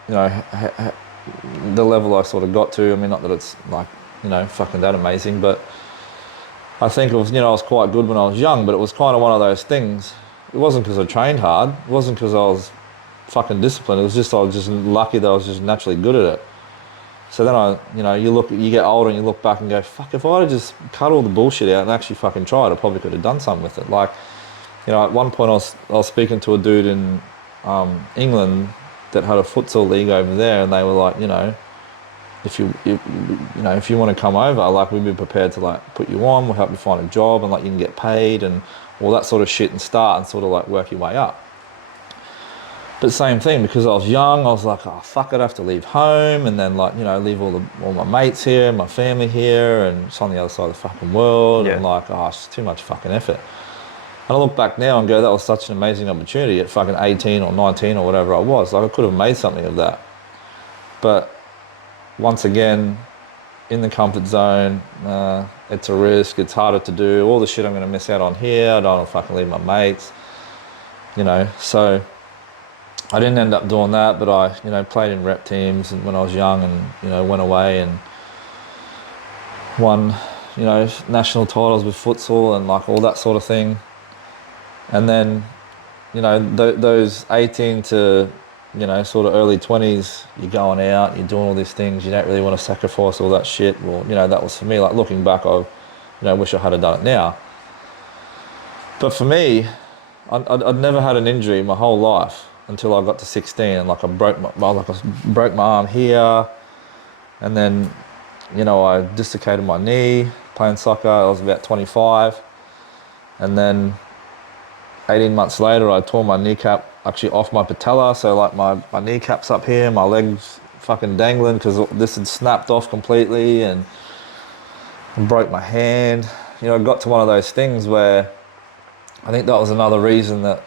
the level I sort of got to. I mean, not that it's fucking that amazing, but I think it was, I was quite good when I was young, but it was kind of one of those things. It wasn't because I trained hard. It wasn't because I was fucking disciplined. It was just, I was just lucky that I was just naturally good at it. So then you get older and you look back and go, fuck, if I'd have just cut all the bullshit out and actually fucking tried, I probably could have done something with it. At one point I was speaking to a dude in England that had a futsal league over there, and they were like, if you want to come over, we'd be prepared to put you on, we'll help you find a job, and you can get paid and all that sort of shit, and start and sort of work your way up. But same thing, because I was young, I was like, oh fuck, I'd have to leave home and then leave all my mates here, my family here, and it's on the other side of the fucking world. Yeah. And it's too much fucking effort. And I look back now and go, that was such an amazing opportunity at fucking 18 or 19 or whatever I was. I could have made something of that. But once again, in the comfort zone, it's a risk, it's harder to do. All the shit I'm going to miss out on here, I don't want to fucking leave my mates. So I didn't end up doing that, but I, played in rep teams and when I was young and, went away and won, national titles with futsal and all that sort of thing. And then, those 18 to you know, sort of early 20s, you're going out, you're doing all these things, you don't really want to sacrifice all that shit. Well, you know, that was for me. Like looking back, wish I had done it now. But for me, I'd never had an injury my whole life until I got to 16, and like I broke my arm here, and then, you know, I dislocated my knee playing soccer. I was about 25, and then 18 months later, I tore my kneecap actually off my patella. So like my kneecap's up here, my leg's fucking dangling because this had snapped off completely, and broke my hand. You know, I got to one of those things where I think that was another reason that,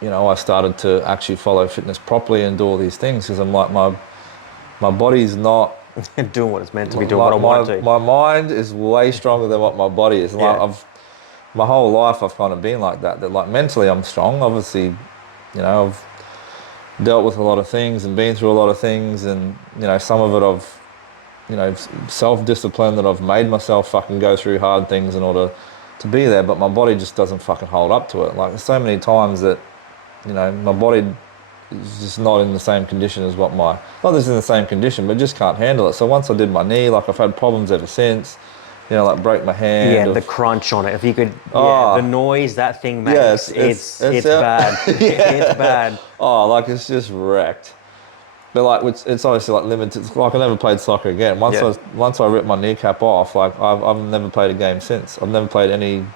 you know, I started to actually follow fitness properly and do all these things, because I'm like, my body's not doing what it's meant to be doing, what I want it to. My mind is way stronger than what my body is. Yeah. Like my whole life I've kind of been like that. That like mentally I'm strong. Obviously, you know, I've dealt with a lot of things and been through a lot of things, and you know, some of it I've, you know, self-discipline that I've made myself fucking go through hard things in order to be there, but my body just doesn't fucking hold up to it. Like there's so many times that, you know, my body is just not in the same condition as what not that it's in the same condition, but just can't handle it. So once I did my knee, like I've had problems ever since, you know, like break my hand. Yeah, the crunch on it. If you could, the noise that thing makes, it's bad. It's bad. Oh, like it's just wrecked. But like it's obviously like limited. Like I never played soccer again. Once I ripped my kneecap off, like I've never played a game since. I've never played any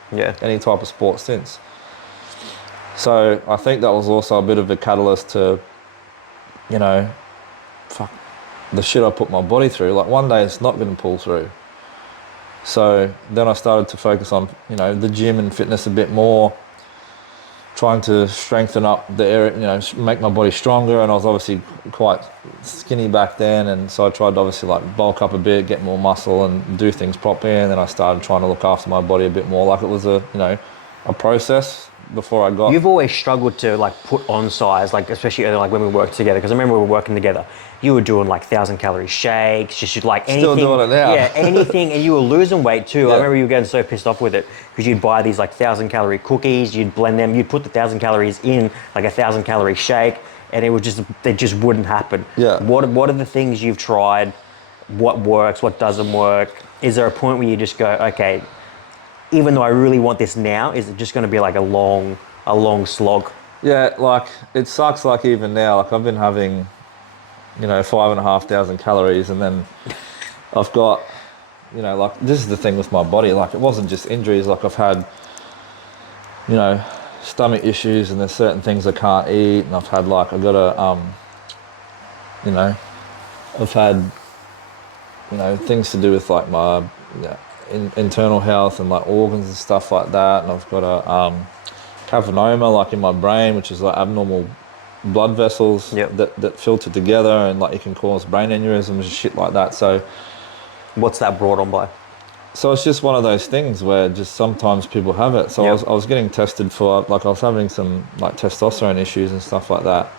type of sport since. So I think that was also a bit of a catalyst to, you know, fuck the shit I put my body through. Like one day it's not going to pull through. So then I started to focus on, you know, the gym and fitness a bit more, trying to strengthen up the area, you know, make my body stronger. And I was obviously quite skinny back then, and so I tried to obviously like bulk up a bit, get more muscle and do things properly. And then I started trying to look after my body a bit more. Like it was a process before I got... You've always struggled to like put on size, like especially like when we worked together, because I remember we were working together, you were doing like 1,000-calorie shakes, just like anything. Still doing it now. Yeah, anything, and you were losing weight too. Yeah. I remember you were getting so pissed off with it because you'd buy these like 1,000-calorie cookies, you'd blend them, you'd put the 1,000 calories in like a 1,000-calorie shake, and it just wouldn't happen. Yeah. What are the things you've tried? What works? What doesn't work? Is there a point where you just go, okay, even though I really want this now, is it just going to be like a long slog? Yeah, like it sucks. Like even now, like I've been having, you know, 5,500 calories, and then I've got, you know, like this is the thing with my body. Like it wasn't just injuries. Like I've had, you know, stomach issues, and there's certain things I can't eat, and I've had like I've got a, you know, I've had, you know, things to do with like my internal health and like organs and stuff like that, and I've got a cavernoma like in my brain, which is like abnormal blood vessels that filter together, and like it can cause brain aneurysms and shit like that. So what's that brought on by? So it's just one of those things where just sometimes people have it. So I was getting tested for, like I was having some like testosterone issues and stuff like that.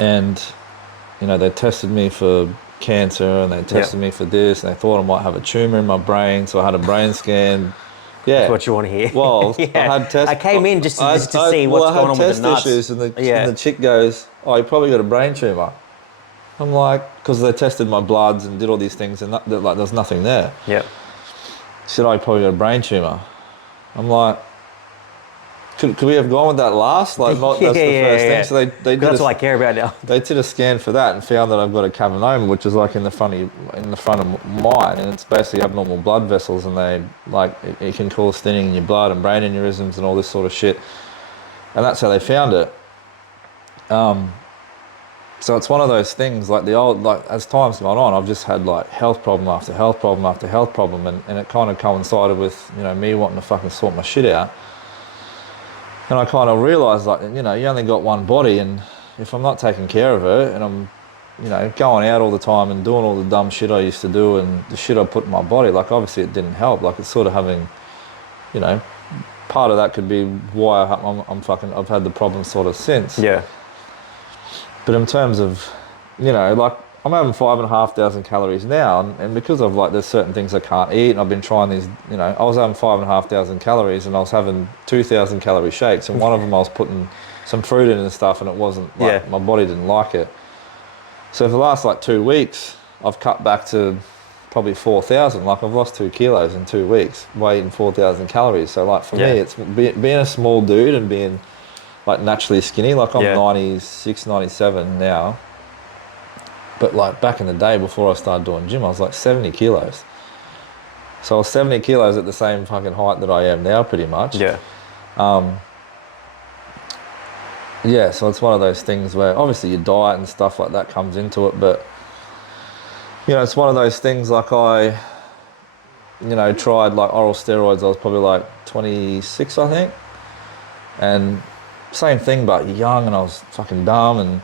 And, you know, they tested me for cancer, and they tested me for this, and they thought I might have a tumor in my brain. So I had a brain scan. Yeah. That's what you want to hear. Well, I came in just to see what's going on with the nuts. Issues, and the chick goes, "Oh, you probably got a brain tumor." I'm like, because they tested my bloods and did all these things, and like there's nothing there. Yeah. She said, "Oh, you probably got a brain tumor." I'm like, could we have gone with that last? Like, that's the first thing. So they did. That's all I care about now. They did a scan for that and found that I've got a cavernoma, which is like in the front of mine, and it's basically abnormal blood vessels, and they like it can cause thinning in your blood and brain aneurysms and all this sort of shit. And that's how they found it. So it's one of those things, like as time's gone on, I've just had like health problem after health problem after health problem, and it kind of coincided with, you know, me wanting to fucking sort my shit out. And I kind of realised, like, you know, you only got one body, and if I'm not taking care of it, and I'm, you know, going out all the time and doing all the dumb shit I used to do and the shit I put in my body, like obviously it didn't help. Like it's sort of having, you know, part of that could be why I've had the problem sort of since. Yeah. But in terms of, you know, like I'm having 5,500 calories now, and because of like there's certain things I can't eat, and I've been trying these, you know, I was having 5,500 calories, and I was having 2,000 calorie shakes, and one of them I was putting some fruit in and stuff, and it wasn't like Yeah. my body didn't like it. So for the last like 2 weeks, I've cut back to probably 4,000. Like I've lost 2 kilos in 2 weeks, by eating 4,000 calories. So like for me, it's being a small dude and being like naturally skinny. Like I'm 96, 97 now. But like back in the day before I started doing gym, I was like 70 kilos. So I was 70 kilos at the same fucking height that I am now, pretty much. Yeah. Yeah, so it's one of those things where obviously your diet and stuff like that comes into it, but you know, it's one of those things like I, you know, tried like oral steroids. I was probably like 26, I think. And same thing, but you're young and I was fucking dumb and,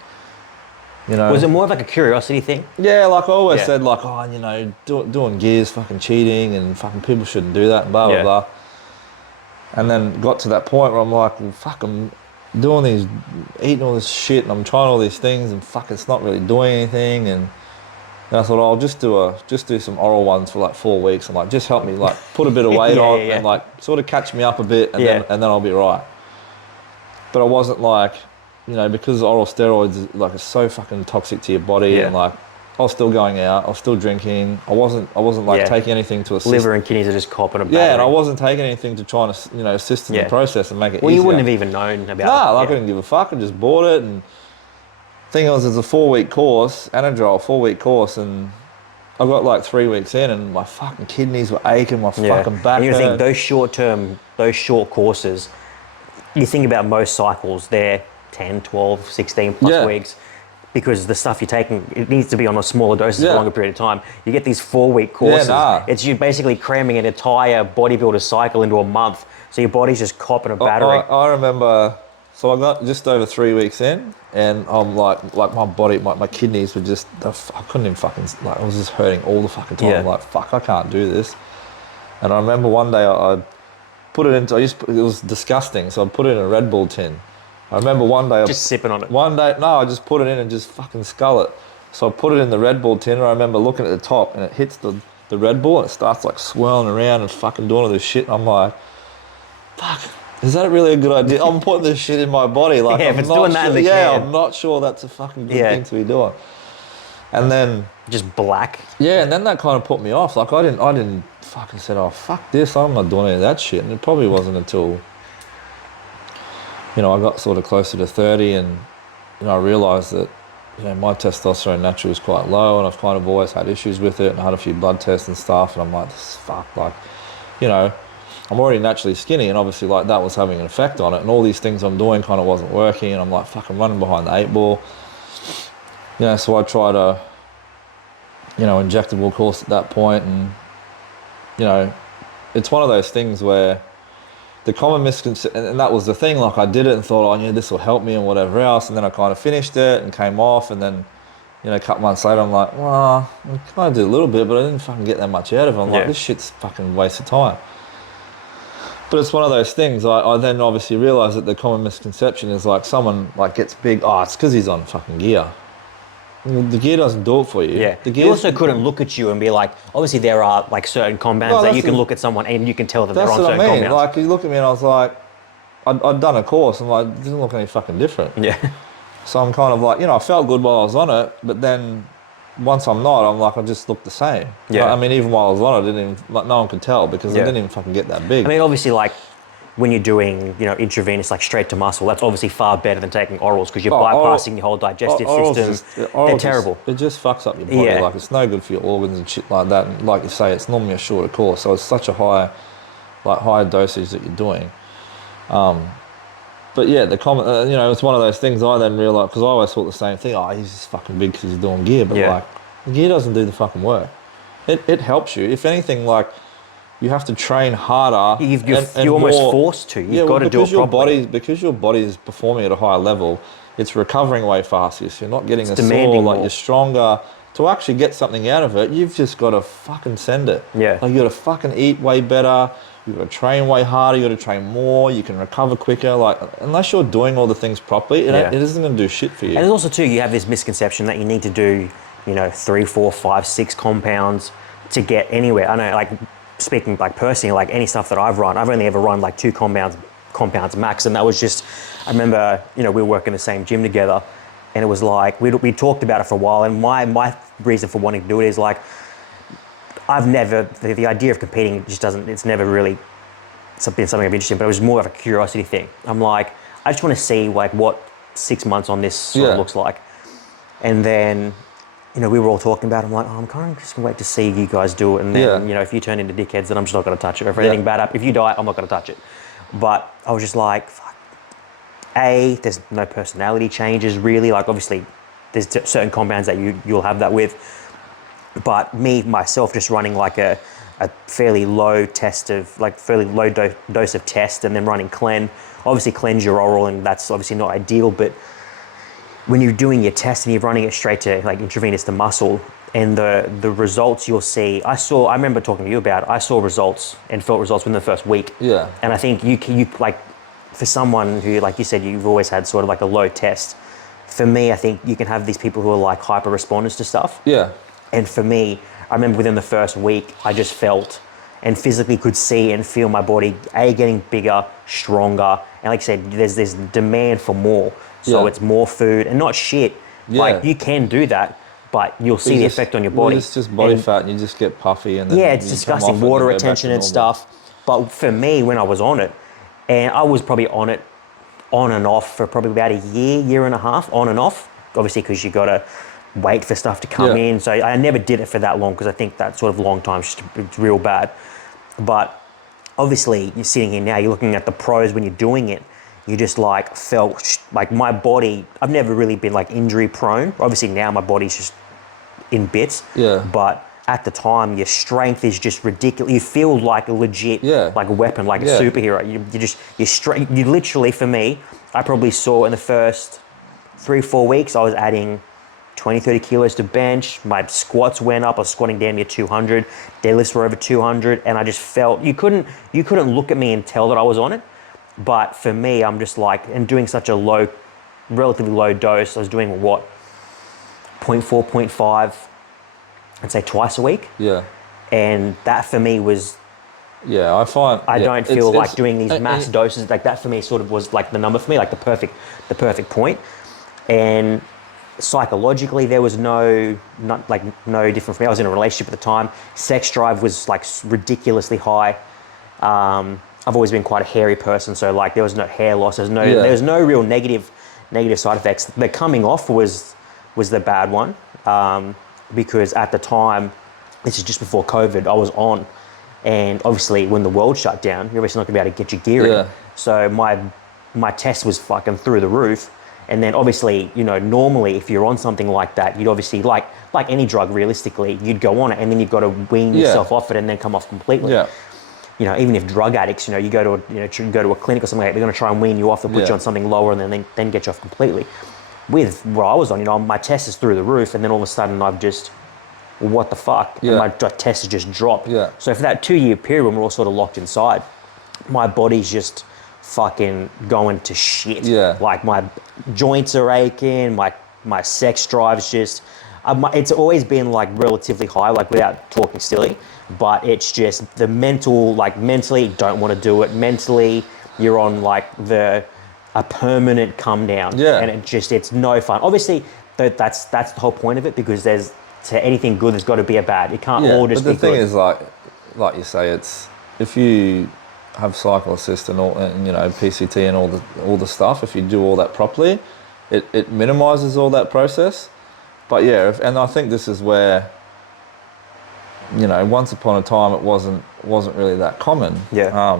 you know. Was it more of like a curiosity thing? Yeah, like I always Yeah. said, like, oh, you know, doing gears fucking cheating and fucking people shouldn't do that and blah, blah, Yeah. blah. And then got to that point where I'm like, well, fuck, I'm doing these, eating all this shit and I'm trying all these things and fuck, it's not really doing anything. And I thought, I'll just do some oral ones for like 4 weeks and like just help me like put a bit of weight on and like sort of catch me up a bit and then I'll be right. But I wasn't like, you know, because oral steroids like are so fucking toxic to your body and like I was still going out, I was still drinking. I wasn't like taking anything to assist. Liver and kidneys are just copping a battery. Yeah, and I wasn't taking anything to try and, you know, assist in the process and make it easier. Well, you wouldn't have even known about it. Nah, like I didn't give a fuck. I just bought it and thing was, it's a 4-week course, Anadrol 4-week course, and I got like 3 weeks in and my fucking kidneys were aching, my fucking back and you hurt. think those short courses, you think about most cycles, they're 10, 12, 16 plus weeks. Because the stuff you're taking, it needs to be on a smaller doses for a longer period of time. You get these 4-week courses. It's you basically cramming an entire bodybuilder cycle into a month. So your body's just copping a battery. I remember, so I got just over 3 weeks in, and I'm like my body, my kidneys were just, I couldn't even fucking, like I was just hurting all the fucking time. I'm like, fuck, I can't do this. And I remember one day I put it into, it was disgusting, so I put it in a Red Bull tin. I remember one day... Just sipping on it. One day, no, I just put it in and just fucking scull it. So I put it in the Red Bull tin, and I remember looking at the top, and it hits the Red Bull, and it starts like swirling around and fucking doing all this shit. And I'm like, fuck, is that really a good idea? I'm putting this shit in my body. Like, if it's doing that in the can. I'm not sure that's a fucking good thing to be doing. And then... Just black. Yeah, and then that kind of put me off. Like, I didn't fucking said, oh, fuck this, I'm not doing any of that shit. And it probably wasn't until... You know, I got sort of closer to 30 and, you know, I realised that, you know, my testosterone naturally was quite low and I've kind of always had issues with it and I had a few blood tests and stuff and I'm like, this is fuck, like, you know, I'm already naturally skinny and obviously like that was having an effect on it and all these things I'm doing kind of wasn't working and I'm like, fuck, I'm running behind the 8 ball. You know, so I tried a, you know, injectable course at that point and, you know, it's one of those things where the common misconception, and that was the thing, like I did it and thought, oh, yeah, this will help me and whatever else, and then I kind of finished it and came off, and then, you know, a couple months later, I'm like, well, I kind of did a little bit, but I didn't fucking get that much out of it. I'm like, this shit's fucking waste of time. But it's one of those things, I then obviously realised that the common misconception is like someone like gets big, oh, it's because he's on fucking gear. The gear doesn't do it for you. Yeah. The You also couldn't look at you and be like, obviously there are like certain compounds that you can look at someone and you can tell that they're on certain compounds. Like you look at me and I was like, I'd done a course and like, it didn't look any fucking different. Yeah. So I'm kind of like, you know, I felt good while I was on it, but then once I'm not, I'm like, I just look the same. Yeah. Like, I mean, even while I was on it, I didn't even, like, no one could tell because I didn't even fucking get that big. I mean, obviously, like when you're doing, you know, intravenous, like straight to muscle, that's obviously far better than taking orals because you're bypassing your whole digestive system. They're terrible. It just fucks up your body. Yeah. Like, it's no good for your organs and shit like that. And like you say, it's normally a shorter course, so it's such a high dosage that you're doing. But yeah, the common, you know, it's one of those things I then realised, because I always thought the same thing, oh, he's just fucking big because he's doing gear, but like, the gear doesn't do the fucking work. It helps you. If anything, like, you have to train harder. You're almost forced to. You've got to do it properly. Because your body is performing at a higher level, it's recovering way faster, so you're not getting as sore, demanding like more. you're stronger. To actually get something out of it, you've just got to fucking send it. Yeah. Like, you got to fucking eat way better, you've got to train way harder, you got to train more, you can recover quicker. Like, unless you're doing all the things properly, it isn't going to do shit for you. And there's also too, you have this misconception that you need to do, you know, 3, 4, 5, 6 compounds to get anywhere. I know, like, speaking like personally, like any stuff that I've run, I've only ever run like 2 compounds compounds max. And that was just, I remember, we were working the same gym together, and it was like, we talked about it for a while. And my reason for wanting to do it is like, I've never, the idea of competing just doesn't, it's never really something I've interested in, but it was more of a curiosity thing. I'm like, I just want to see like what 6 months on this sort of looks like. And then, we were all talking about it. I'm like, I'm kind of just going to wait to see you guys do it. And then, if you turn into dickheads, then I'm just not going to touch it. If anything bad happens, if you die, I'm not going to touch it. But I was just like, fuck. There's no personality changes really. Like obviously there's certain compounds that you'll have that with. But myself, just running like a fairly low test of, like fairly low dose of test, and then running Clen. Obviously cleanse your oral, and that's obviously not ideal, but when you're doing your test and you're running it straight to like intravenous to muscle, and the results you'll see, I remember talking to you about it, I saw results and felt results within the first week. Yeah. And I think you like, for someone who, like you said, you've always had sort of like a low test, for me, I think you can have these people who are like hyper responders to stuff. Yeah. And for me, I remember within the first week, I just felt and physically could see and feel my body, getting bigger, stronger. And like I said, there's this demand for more. So it's more food and not shit. Yeah. Like you can do that, but you'll see the effect on your body. It's just body fat and you just get puffy. And then it's disgusting, water retention and stuff. But for me, when I was on it, and I was probably on it on and off for probably about a year and a half, on and off, obviously because you got to wait for stuff to come in. So I never did it for that long because I think that sort of long time is just, it's real bad. But obviously you're sitting here now, you're looking at the pros when you're doing it, you just like felt like my body, I've never really been like injury prone. Obviously now my body's just in bits. Yeah. But at the time, your strength is just ridiculous. You feel like a legit, like a weapon, like a superhero. You literally, for me, I probably saw in the first 3-4 weeks, I was adding 20, 30 kilos to bench. My squats went up. I was squatting damn near 200. Deadlifts were over 200. And I just felt, you couldn't look at me and tell that I was on it. But for me, I'm just like, and doing such a relatively low dose, I was doing what? 0.4, 0.5, I'd say twice a week. Yeah. And that for me was, I find I don't feel like doing these mass doses, like that for me sort of was like the number for me, like the perfect point. And psychologically, there was no different for me. I was in a relationship at the time. Sex drive was like ridiculously high. I've always been quite a hairy person, so like there was no hair loss. There was no real negative side effects. The coming off was the bad one, because at the time, this is just before COVID, I was on, and obviously when the world shut down, you're obviously not gonna be able to get your gear in. So my test was fucking through the roof. And then obviously, normally if you're on something like that, you'd obviously, like any drug realistically, you'd go on it and then you've got to wean yourself off it and then come off completely. Yeah. Even if drug addicts, you go to a clinic or something like that, they're going to try and wean you off and put you on something lower and then get you off completely. With what I was on, my test is through the roof, and then all of a sudden I've just, what the fuck? Yeah. And my test has just dropped. Yeah. So for that 2-year period when we're all sort of locked inside, my body's just fucking going to shit. Yeah. Like my joints are aching, my sex drive's just, it's always been like relatively high, like without talking silly, but it's just the mentally don't want to do it. Mentally, you're on like a permanent come down. Yeah. And it's no fun. Obviously, that's the whole point of it, because to anything good, there's got to be a bad. It can't all just be good. But the thing is, like you say, it's, if you have cycle assist and PCT and all the stuff, if you do all that properly, it minimizes all that process. But and I think this is where, once upon a time it wasn't really that common. Yeah.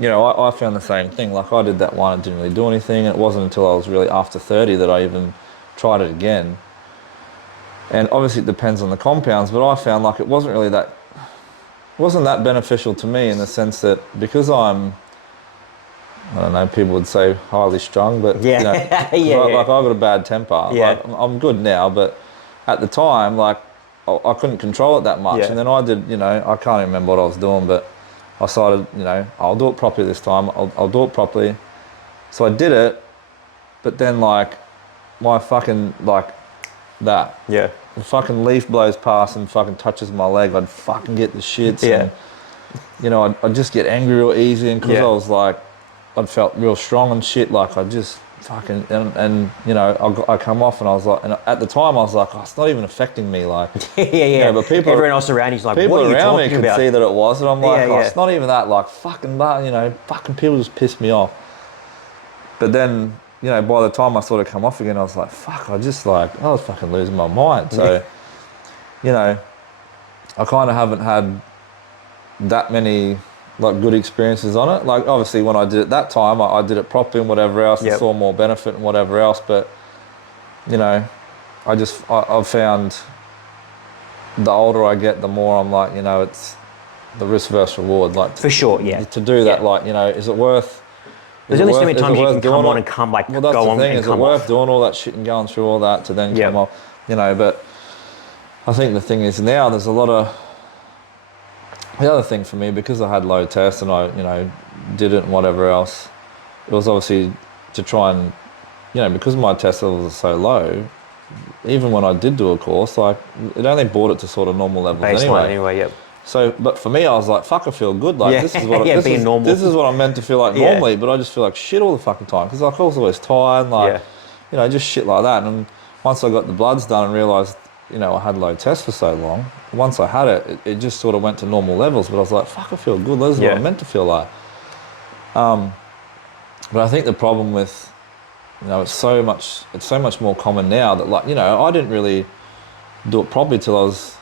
I found the same thing. Like I did that one, it didn't really do anything. It wasn't until I was really after 30 that I even tried it again. And obviously it depends on the compounds, but I found like it wasn't that beneficial to me, in the sense that because I'm, I don't know, people would say highly strung, but like I've got a bad temper. Yeah. Like, I'm good now, but at the time, like I couldn't control it that much. Yeah. And then I did, I can't even remember what I was doing, but I decided, I'll do it properly this time. I'll do it properly. So I did it, but then like my fucking that. Yeah. The fucking leaf blows past and fucking touches my leg, I'd fucking get the shits. Yeah. And, I'd just get angry real easy, and because I was like, I'd felt real strong and shit. Like I just fucking and you know I come off and I was like, and at the time I was like, oh, it's not even affecting me. Like yeah. but people Everyone else around you's like, people what are you around me talking could about? see that it was, and I'm like, Yeah, oh, yeah. it's not even that. Like fucking, but you know, fucking people just pissed me off. But then you know, by the time I sort of come off again, I was like, fuck, I was fucking losing my mind. So you know, I kind of haven't had that many like good experiences on it. Like obviously when I did it that time, I did it properly and whatever else, and Yep. saw more benefit and whatever else. But you know, I've found the older I get, the more I'm like, you know, it's the risk versus reward. Like For sure, yeah. to do that, Yeah. like you know, is it worth? There's only so many times you can come on and come like Well, that's go the on thing. and Is it come worth off. doing all that shit and going through all that to then Yep. come off? You know, but I think the thing is now there's a lot of. The other thing for me, because I had low tests and I, you know, did it and whatever else, it was obviously to try and, you know, because my test levels are so low, even when I did do a course, like it only brought it to sort of normal levels Baseline anyway. anyway, yep. So, but for me, I was like, fuck, I feel good. Like Yeah. this is what Yeah, this being is normal. this is what I'm meant to feel like Yeah. normally, but I just feel like shit all the fucking time because like I was always tired, like Yeah. you know, just shit like that. And once I got the bloods done and realised, you know, I had low tests for so long, once I had it just sort of went to normal levels. But I was like, fuck, I feel good. This is Yeah. what I'm meant to feel like. But I think the problem with, you know, it's so much more common now that like, you know, I didn't really do it properly till I was,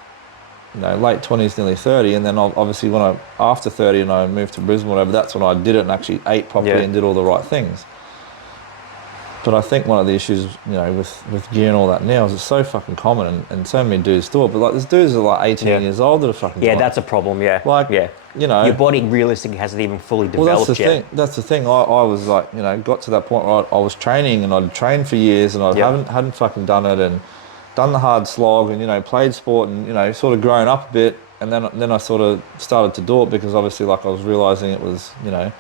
you know, late 20s, nearly 30, and then obviously when after 30 and I moved to Brisbane, whatever, that's when I did it and actually ate properly Yeah. and did all the right things. But I think one of the issues, you know, with gear and all that now is it's so fucking common and so many dudes do it. But like there's dudes that are like 18 Yeah. years old that are fucking Yeah, doing that's it. a problem, yeah. Like, yeah. you know. Your body realistically hasn't even fully Well, developed that's the yet. thing. That's the thing. I was like, you know, got to that point where I was training and I'd trained for years and I Yep. hadn't fucking done it and done the hard slog and, you know, played sport and, you know, sort of grown up a bit. And then I sort of started to do it because obviously like I was realising it was, you know,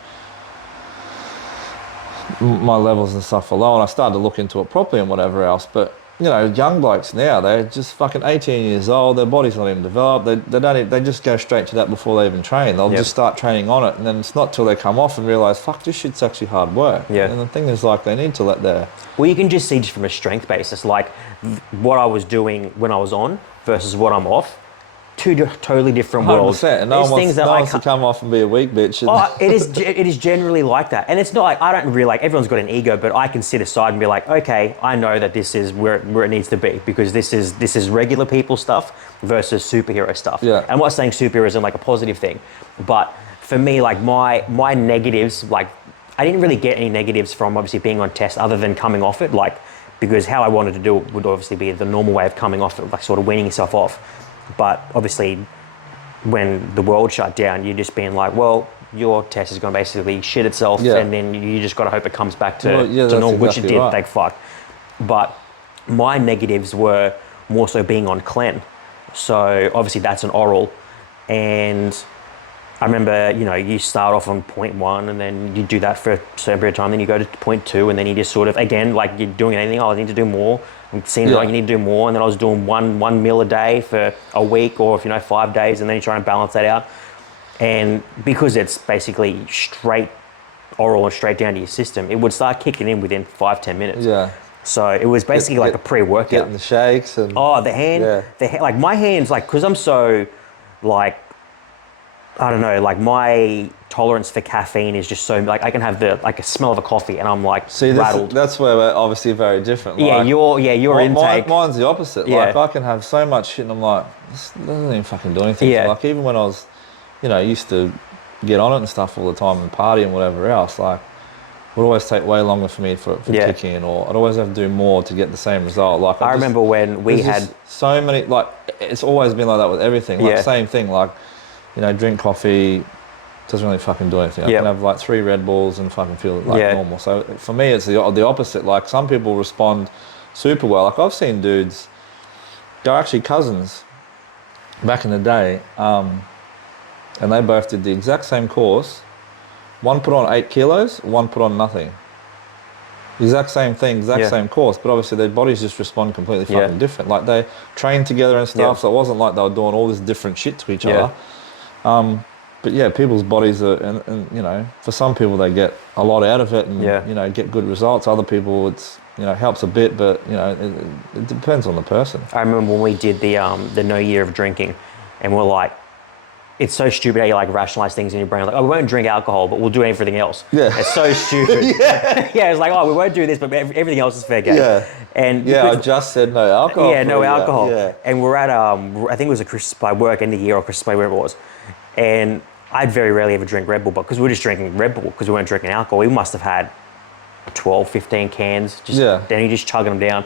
my levels and stuff were low and I started to look into it properly and whatever else. But, you know, young blokes now, they're just fucking 18 years old, their body's not even developed, they just go straight to that before they even train. They'll Yep. just start training on it and then it's not till they come off and realise, fuck, this shit's actually hard work. Yeah. And the thing is like they need to let their... Well, you can just see just from a strength basis, like what I was doing when I was on versus what I'm off. Two totally different worlds. 100%. And no There's one things wants, that no I one wants to can't. come off and be a weak bitch. And Oh, it is generally like that, and it's not like I don't really like. Everyone's got an ego, but I can sit aside and be like, okay, I know that this is where it needs to be because this is regular people stuff versus superhero stuff. Yeah. I'm not saying superhero isn't like a positive thing, but for me, like my negatives, like I didn't really get any negatives from obviously being on test other than coming off it, like because how I wanted to do it would obviously be the normal way of coming off it, like sort of weaning yourself off, but obviously. When the world shut down, you're just being like, well, your test is going to basically shit itself, Yeah. and then you just got to hope it comes back to, Well, yeah, to that's normal, which it exactly did, right. thank fuck. But my negatives were more so being on Clen. So obviously that's an oral. And I remember, you know, you start off on 0.1 and then you do that for a certain period of time, then you go to 0.2 and then you just sort of, again, like you're doing anything, oh, I need to do more. I'm seeing like you need to do more. And then I was doing one meal a day for a week or, 5 days, and then you try and balance that out. And because it's basically straight oral and straight down to your system, it would start kicking in within 5-10 minutes. yeah. So it was basically like a pre-workout. Getting the shakes and... Oh, the hand, like my hands, like, because I'm so, like, I don't know, like my tolerance for caffeine is just so, like, I can have a smell of a coffee and I'm like See, rattled. that's where we're obviously very different. Yeah, Like, your intake. Mine's the opposite. Yeah. Like I can have so much shit and I'm like, this doesn't even fucking do anything. Yeah. Like even when I was, you know, used to get on it and stuff all the time and party and whatever else, like it would always take way longer for me for Yeah. kick in, or I'd always have to do more to get the same result. Like I remember when we there's had, just so many, like it's always been like that with everything. Like Yeah. same thing, like, you know, drink coffee, doesn't really fucking do anything. I Yep. can have like 3 Red Bulls and fucking feel like Yeah. normal. So for me, it's the opposite. Like some people respond super well. Like I've seen dudes, they're actually cousins back in the day, and they both did the exact same course. One put on 8 kilos, one put on nothing. The exact same thing, exact Yeah. same course, but obviously their bodies just respond completely fucking Yeah. different. Like they trained together and stuff, Yeah. so it wasn't like they were doing all this different shit to each Yeah. other. But yeah, people's bodies are, and you know, for some people they get a lot out of it, and Yeah. you know, get good results. Other people, it's, you know, helps a bit, but you know, it depends on the person. I remember when we did the no year of drinking, and we're like, it's so stupid how you like rationalize things in your brain. Like, oh, we won't drink alcohol, but we'll do everything else. Yeah. It's so stupid. Yeah, it's like, oh, we won't do this, but everything else is fair game. Yeah. And Yeah, I because- just said no alcohol. yeah, no for a year. alcohol. Yeah. And we're at I think it was a Christmas by work end of the year or Christmas by wherever it was. And I'd very rarely ever drink Red Bull, but because we were just drinking Red Bull because we weren't drinking alcohol, we must have had 12, 15 cans. Just, Yeah. Then you just chugging them down.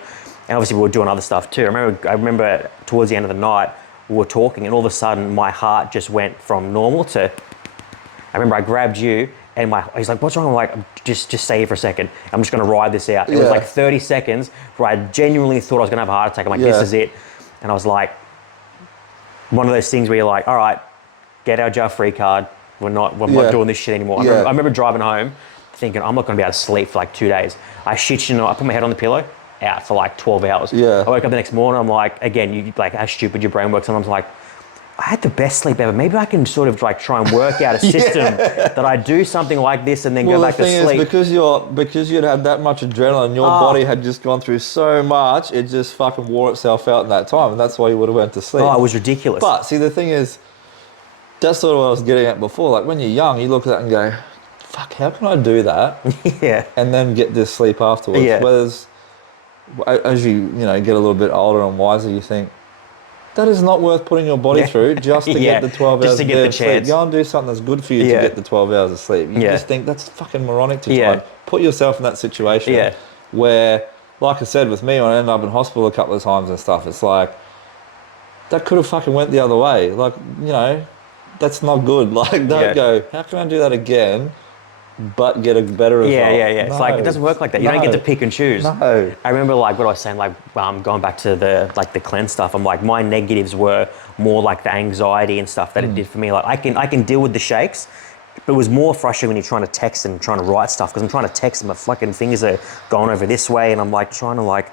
And obviously we were doing other stuff too. I remember towards the end of the night, we were talking, and all of a sudden my heart just went from normal to. I remember I grabbed you, and he's like, "What's wrong?" I'm like, "Just stay here for a second. I'm just going to ride this out." It was Yeah. like 30 seconds where I genuinely thought I was going to have a heart attack. I'm like, Yeah. "This is it," and I was like, one of those things where you're like, "All right, get our Jaffrey card. We're not Yeah. doing this shit anymore." Yeah. I remember driving home, thinking I'm not going to be able to sleep for like 2 days. I shit you not, I put my head on the pillow, out for like 12 hours. Yeah. I woke up the next morning. I'm like, again, you like how stupid your brain works. And I'm like, I had the best sleep ever. Maybe I can sort of like try and work out a system that I do something like this and then Well, go the back to thing sleep. is, because you'd had that much adrenaline, your body had just gone through so much, it just fucking wore itself out in that time, and that's why you would have went to sleep. Oh, it was ridiculous. But see, the thing is, that's sort of what I was getting at before. Like when you're young, you look at that and go, "Fuck, how can I do that?" yeah. and then get this sleep afterwards. Yeah. Whereas, as you get a little bit older and wiser, you think that is not worth putting your body through just to Yeah, get the 12 just hours to a get day the of sleep. chance. Go and do something that's good for you Yeah. to get the 12 hours of sleep. You Yeah. just think that's fucking moronic to Yeah. try and put yourself in that situation Yeah. where, like I said, with me, when I ended up in hospital a couple of times and stuff, it's like, that could have fucking went the other way. Like, that's not good. Like, don't Yeah. go, how can I do that again, but get a better result? Yeah. It's like, it doesn't work like that. You don't get to No. pick and choose. No. I remember like what I was saying, like going back to the cleanse stuff. I'm like, my negatives were more like the anxiety and stuff that it did for me. Like I can deal with the shakes, but it was more frustrating when you're trying to text and trying to write stuff, because I'm trying to text and my fucking fingers are going over this way, and I'm like trying to like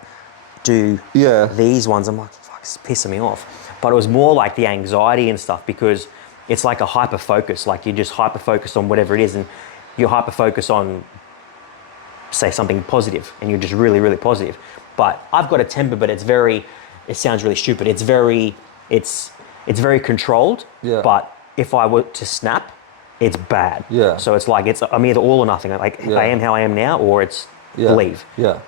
do Yeah. these ones. I'm like, fuck, it's pissing me off. But it was more like the anxiety and stuff, because it's like a hyper focus. Like you're just hyper focused on whatever it is, and you're hyper focused on, say, something positive, and you're just really, really positive. But I've got a temper, but it sounds really stupid. It's very controlled. Yeah. But if I were to snap, it's bad. Yeah. So it's like I'm either all or nothing. Like Yeah. I am how I am now, or it's Yeah. leave. Yeah.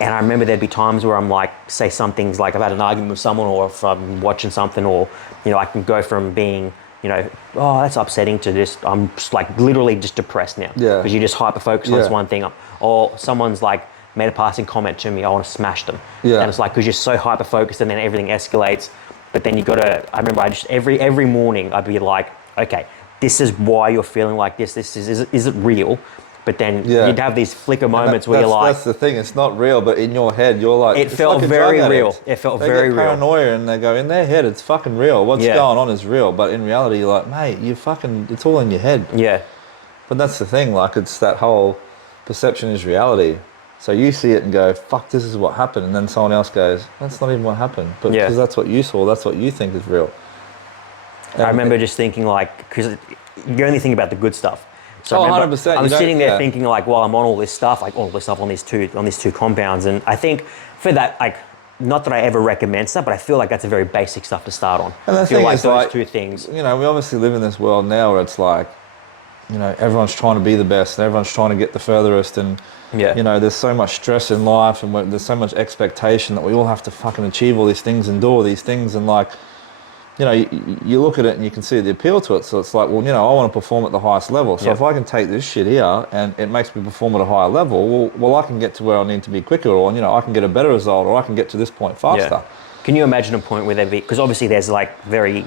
And I remember there'd be times where I'm like, say something's like I've had an argument with someone, or if I'm watching something, or I can go from being, oh, that's upsetting, to just I'm just like literally just depressed now. Yeah. Because you just hyper focus on Yeah. this one thing. Or someone's like made a passing comment to me, I want to smash them. Yeah. And it's like, because you're so hyper focused, and then everything escalates. But then you got to. I remember every morning I'd be like, okay, this is why you're feeling like this. This is it real? But then Yeah. you'd have these flicker moments where you're like, that's the thing. It's not real, but in your head, you're like, It it's felt like a very drug real. addict. It felt they very get real. paranoia, and they go, in their head, it's fucking real. What's Yeah. going on is real, but in reality, you're like, mate, it's all in your head. yeah. But that's the thing. Like, it's that whole perception is reality. So you see it and go, fuck, this is what happened, and then someone else goes, that's not even what happened. But Yeah. because that's what you saw, that's what you think is real. I remember just thinking like, because you only think about the good stuff. So Oh, I remember 100%, I was you don't- sitting there yeah. thinking like, while I'm on all this stuff, on these two compounds, and I think for that, like, not that I ever recommend stuff, but I feel like that's a very basic stuff to start on. And the I feel thing like is, those like, two things. we obviously live in this world now where it's like, everyone's trying to be the best, and everyone's trying to get the furthest, and Yeah. there's so much stress in life, and there's so much expectation that we all have to fucking achieve all these things and do all these things, and like, you look at it and you can see the appeal to it. So it's like, well, I want to perform at the highest level. So Yeah. if I can take this shit here and it makes me perform at a higher level, well, I can get to where I need to be quicker, or I can get a better result, or I can get to this point faster. Can you imagine a point where because obviously there's like very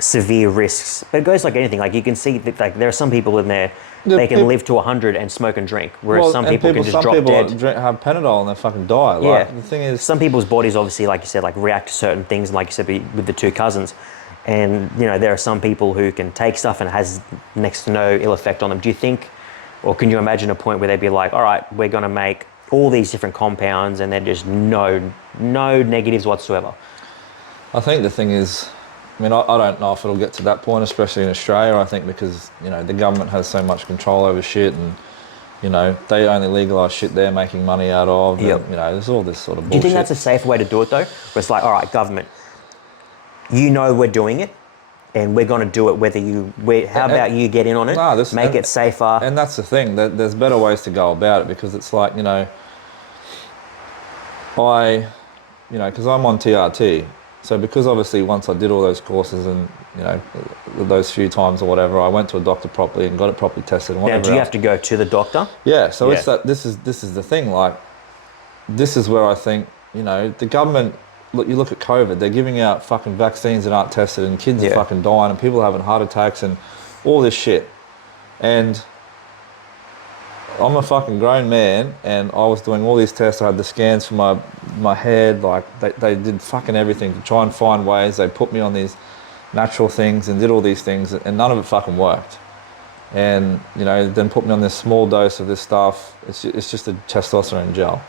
severe risks, but it goes like anything. Like you can see that like there are some people in there, Yeah, they can peop- live to 100 and smoke and drink, whereas some and people can just drop dead. have Panadol and they fucking die. Yeah. Like, the thing is, Some people's bodies obviously, like you said, like react to certain things, and like you said with the two cousins. And there are some people who can take stuff and it has next to no ill effect on them. Do you think, or can you imagine a point where they'd be like, all right, we're going to make all these different compounds and then just no negatives whatsoever? I think the thing is, I mean, I don't know if it'll get to that point, especially in Australia. I think because, you know, the government has so much control over shit and, you know, they only legalise shit they're making money out of. Yep. And, you know, there's all this sort of bullshit. Do you think that's a safer way to do it though? Where it's like, all right, government, you know we're doing it, and we're going to do it whether you. How about you get in on it? No, make it safer. And that's the thing. There's better ways to go about it because it's like, you know, because I'm on TRT. So because obviously once I did all those courses and, you know, those few times or whatever, I went to a doctor properly and got it properly tested and whatever. Now, do you have to go to the doctor? Yeah, so Yeah. it's that this is the thing, like this is where I think, you know, the government, look, you look at COVID, they're giving out fucking vaccines that aren't tested and kids are Yeah. fucking dying and people are having heart attacks and all this shit. And I'm a fucking grown man and I was doing all these tests. I had the scans for my head, like they did fucking everything to try and find ways. They put me on these natural things and did all these things and none of it fucking worked. And, you know, then put me on this small dose of this stuff. It's just a testosterone gel.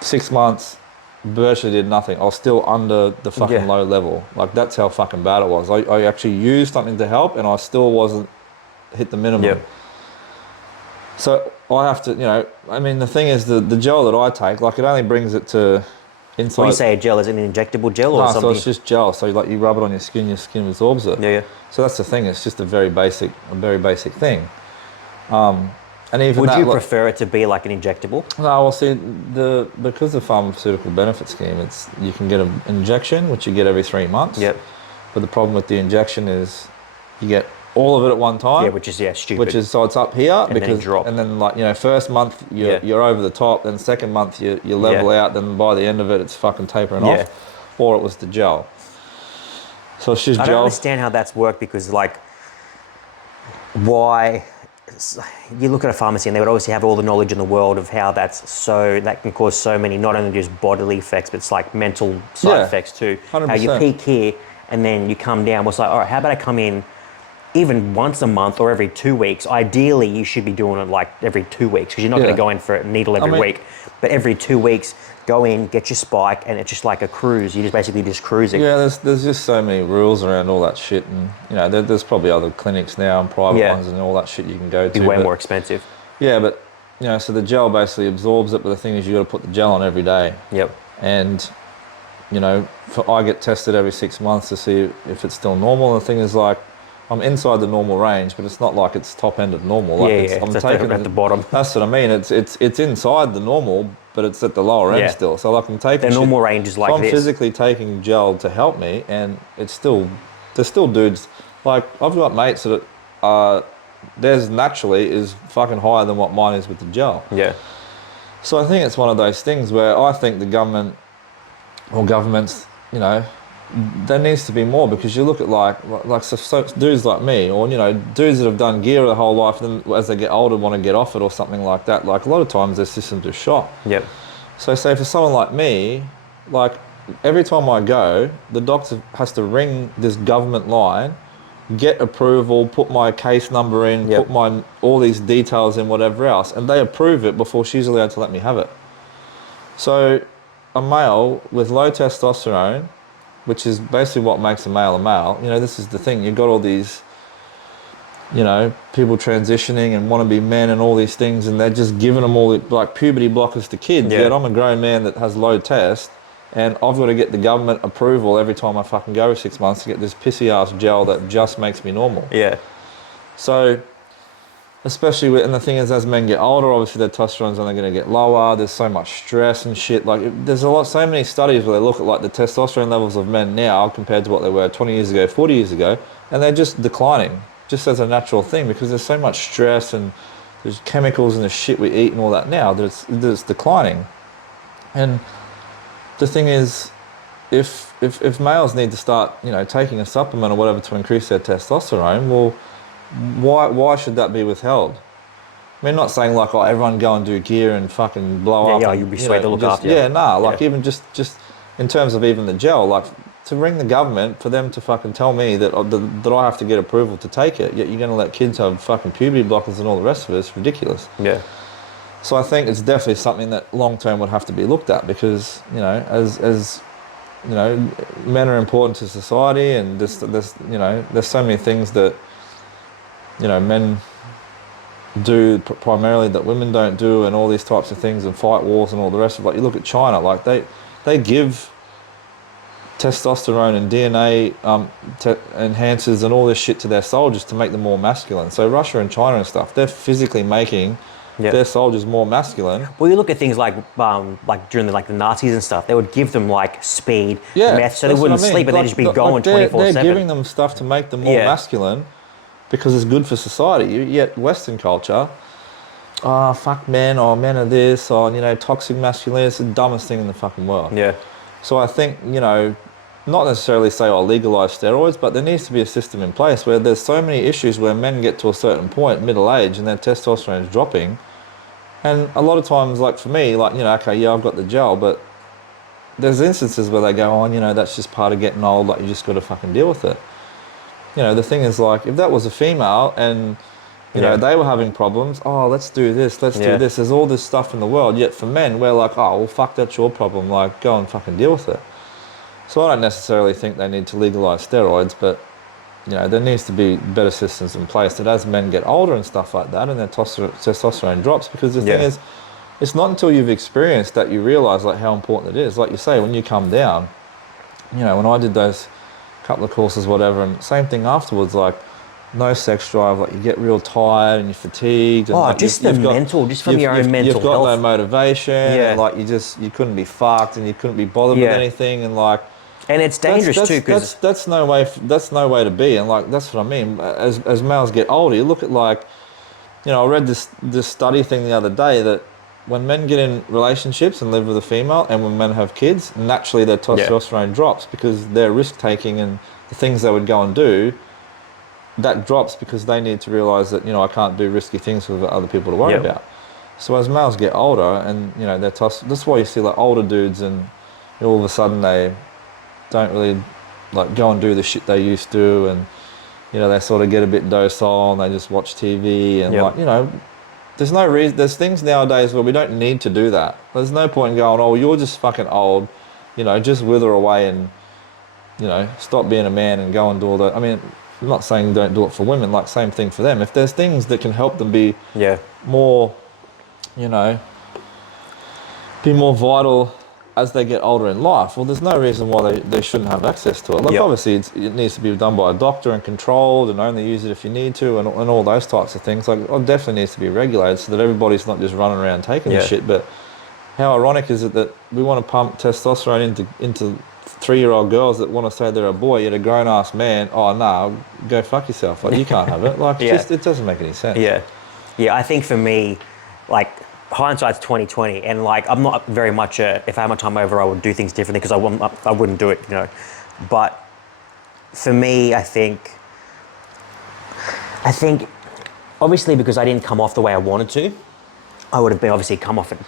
6 months, virtually did nothing. I was still under the fucking low level. Like that's how fucking bad it was. I actually used something to help and I still wasn't hit the minimum. Yep. So I have to, you know, I mean, the thing is the gel that I take, like it only brings it to inside. When you say a gel, is it an injectable gel or something? So it's just gel. So like you rub it on your skin absorbs it. Yeah. So that's the thing. It's just a very basic thing. And even Would that, you like, prefer it to be like an injectable? No, well, see, because the pharmaceutical benefit scheme, you can get an injection, which you get every 3 months. Yep. But the problem with the injection is you get all of it at one time. Yeah, which is stupid. Which is so it's up here And then it drop. and then like, you know, first month you're over the top, then second month you level out, then by the end of it it's fucking tapering off, or it was the gel. So it's just I gel. don't understand how that's worked because like, why? You look at a pharmacy and they would obviously have all the knowledge in the world of how that can cause so many, not only just bodily effects, but it's like mental side effects too. 100%. How you peak here and then you come down. Well, it's like, all right, how about I come in even once a month or every 2 weeks? Ideally, you should be doing it like every 2 weeks because you're not going to go in for a needle every week. But every 2 weeks, go in, get your spike, and it's just like a cruise. You're just basically just cruising. Yeah, there's just so many rules around all that shit, and you know, there's probably other clinics now and private ones and all that shit you can go to. Be way more expensive. Yeah, but you know, so the gel basically absorbs it, but the thing is, you got to put the gel on every day. Yep. And you know, I get tested every 6 months to see if it's still normal. And the thing is, like, I'm inside the normal range, but it's not like it's top end of normal. Like I'm taking at the bottom. That's what I mean. It's inside the normal, but it's at the lower end still. So like I'm taking the normal range is like so I'm this. physically taking gel to help me, and there's still dudes. Like I've got mates that theirs naturally is fucking higher than what mine is with the gel. Yeah. So I think it's one of those things where I think the government or governments, you know, there needs to be more, because you look at like so dudes like me, or you know, dudes that have done gear their whole life, and then as they get older want to get off it or something like that. Like a lot of times their systems are shot. Yep. So say for someone like me, like every time I go, the doctor has to ring this government line, get approval, put my case number in, put my all these details in, whatever else, and they approve it before she's allowed to let me have it. So a male with low testosterone, which is basically what makes a male, you know, this is the thing, you've got all these, you know, people transitioning and want to be men and all these things, and they're just giving them all like puberty blockers to kids. Yet I'm a grown man that has low test, and I've got to get the government approval every time I fucking go 6 months to get this pissy ass gel that just makes me normal. Yeah. So, especially with, and the thing is, as men get older, obviously their testosterone's only going to get lower. There's so much stress and shit. Like, there's so many studies where they look at like the testosterone levels of men now compared to what they were 20 years ago, 40 years ago, and they're just declining, just as a natural thing, because there's so much stress and there's chemicals in the shit we eat and all that now that it's declining. And the thing is, if males need to start, you know, taking a supplement or whatever to increase their testosterone, well, why should that be withheld? I mean, not saying like, oh, everyone go and do gear and fucking blow up. Yeah, and, you'll be sweet to look after you. Yeah, nah, like even just in terms of even the gel, like to ring the government for them to fucking tell me that I have to get approval to take it, yet you're going to let kids have fucking puberty blockers and all the rest of it. It's ridiculous. Yeah. So I think it's definitely something that long term would have to be looked at, because, you know, as you know, men are important to society, and there's you know, there's so many things that, you know, men do primarily that women don't do, and all these types of things, and fight wars and all the rest of it. Like, you look at China, like they give testosterone and DNA enhancers and all this shit to their soldiers to make them more masculine. So Russia and China and stuff, they're physically making their soldiers more masculine. Well, you look at things like during the Nazis and stuff, they would give them like speed, meth, so they wouldn't sleep, and they'd just be going 24/7. They're giving them stuff to make them more masculine because it's good for society. Yet Western culture, oh, fuck men, or men are this, or, you know, toxic masculinity, it's the dumbest thing in the fucking world. Yeah. So I think, you know, not necessarily say, oh, legalise steroids, but there needs to be a system in place where there's so many issues where men get to a certain point, middle age, and their testosterone is dropping. And a lot of times, like for me, like, you know, okay, yeah, I've got the gel, but there's instances where they go, oh, you know, that's just part of getting old, like, you just got to fucking deal with it. You know, the thing is, like, if that was a female and, you know, they were having problems, oh, let's do this, let's do this. There's all this stuff in the world. Yet for men, we're like, oh, well, fuck, that's your problem. Like, go and fucking deal with it. So I don't necessarily think they need to legalise steroids, but, you know, there needs to be better systems in place that as men get older and stuff like that, and their testosterone drops, because the thing is, it's not until you've experienced that you realise, like, how important it is. Like you say, when you come down, you know, when I did those couple of courses, whatever, and same thing afterwards, like, no sex drive, like, you get real tired and you're fatigued. And, like, just from your own mental health. You've got no motivation, and, like, you couldn't be fucked, and you couldn't be bothered with anything, and, like... And it's dangerous too, because... That's no way to be, and, like, that's what I mean. As males get older, you look at, like, you know, I read this study thing the other day that when men get in relationships and live with a female, and when men have kids, naturally their testosterone drops, because their risk-taking and the things they would go and do, that drops because they need to realise that, you know, I can't do risky things for other people to worry about. So as males get older, and, you know, that's why you see, like, older dudes, and, you know, all of a sudden they don't really, like, go and do the shit they used to, and, you know, they sort of get a bit docile and they just watch TV, and, like, you know, there's no reason. There's things nowadays where we don't need to do that. There's no point in going, oh, you're just fucking old, you know, just wither away and, you know, stop being a man and go and do all that. I mean, I'm not saying don't do it for women, like, same thing for them. If there's things that can help them be more, you know, be more vital as they get older in life, well, there's no reason why they shouldn't have access to it. Like, obviously, it needs to be done by a doctor and controlled, and only use it if you need to, and all those types of things. Like, it definitely needs to be regulated so that everybody's not just running around taking the shit. But how ironic is it that we want to pump testosterone into 3-year-old girls that want to say they're a boy, yet a grown-ass man, oh, no, go fuck yourself. Like, you can't have it. Like, it doesn't make any sense. Yeah, I think for me, like, hindsight's 2020, and, like, I'm not very much if I had my time over, I would do things differently, because I wouldn't do it, you know. But for me, I think obviously, because I didn't come off the way I wanted to, I would have been obviously come off it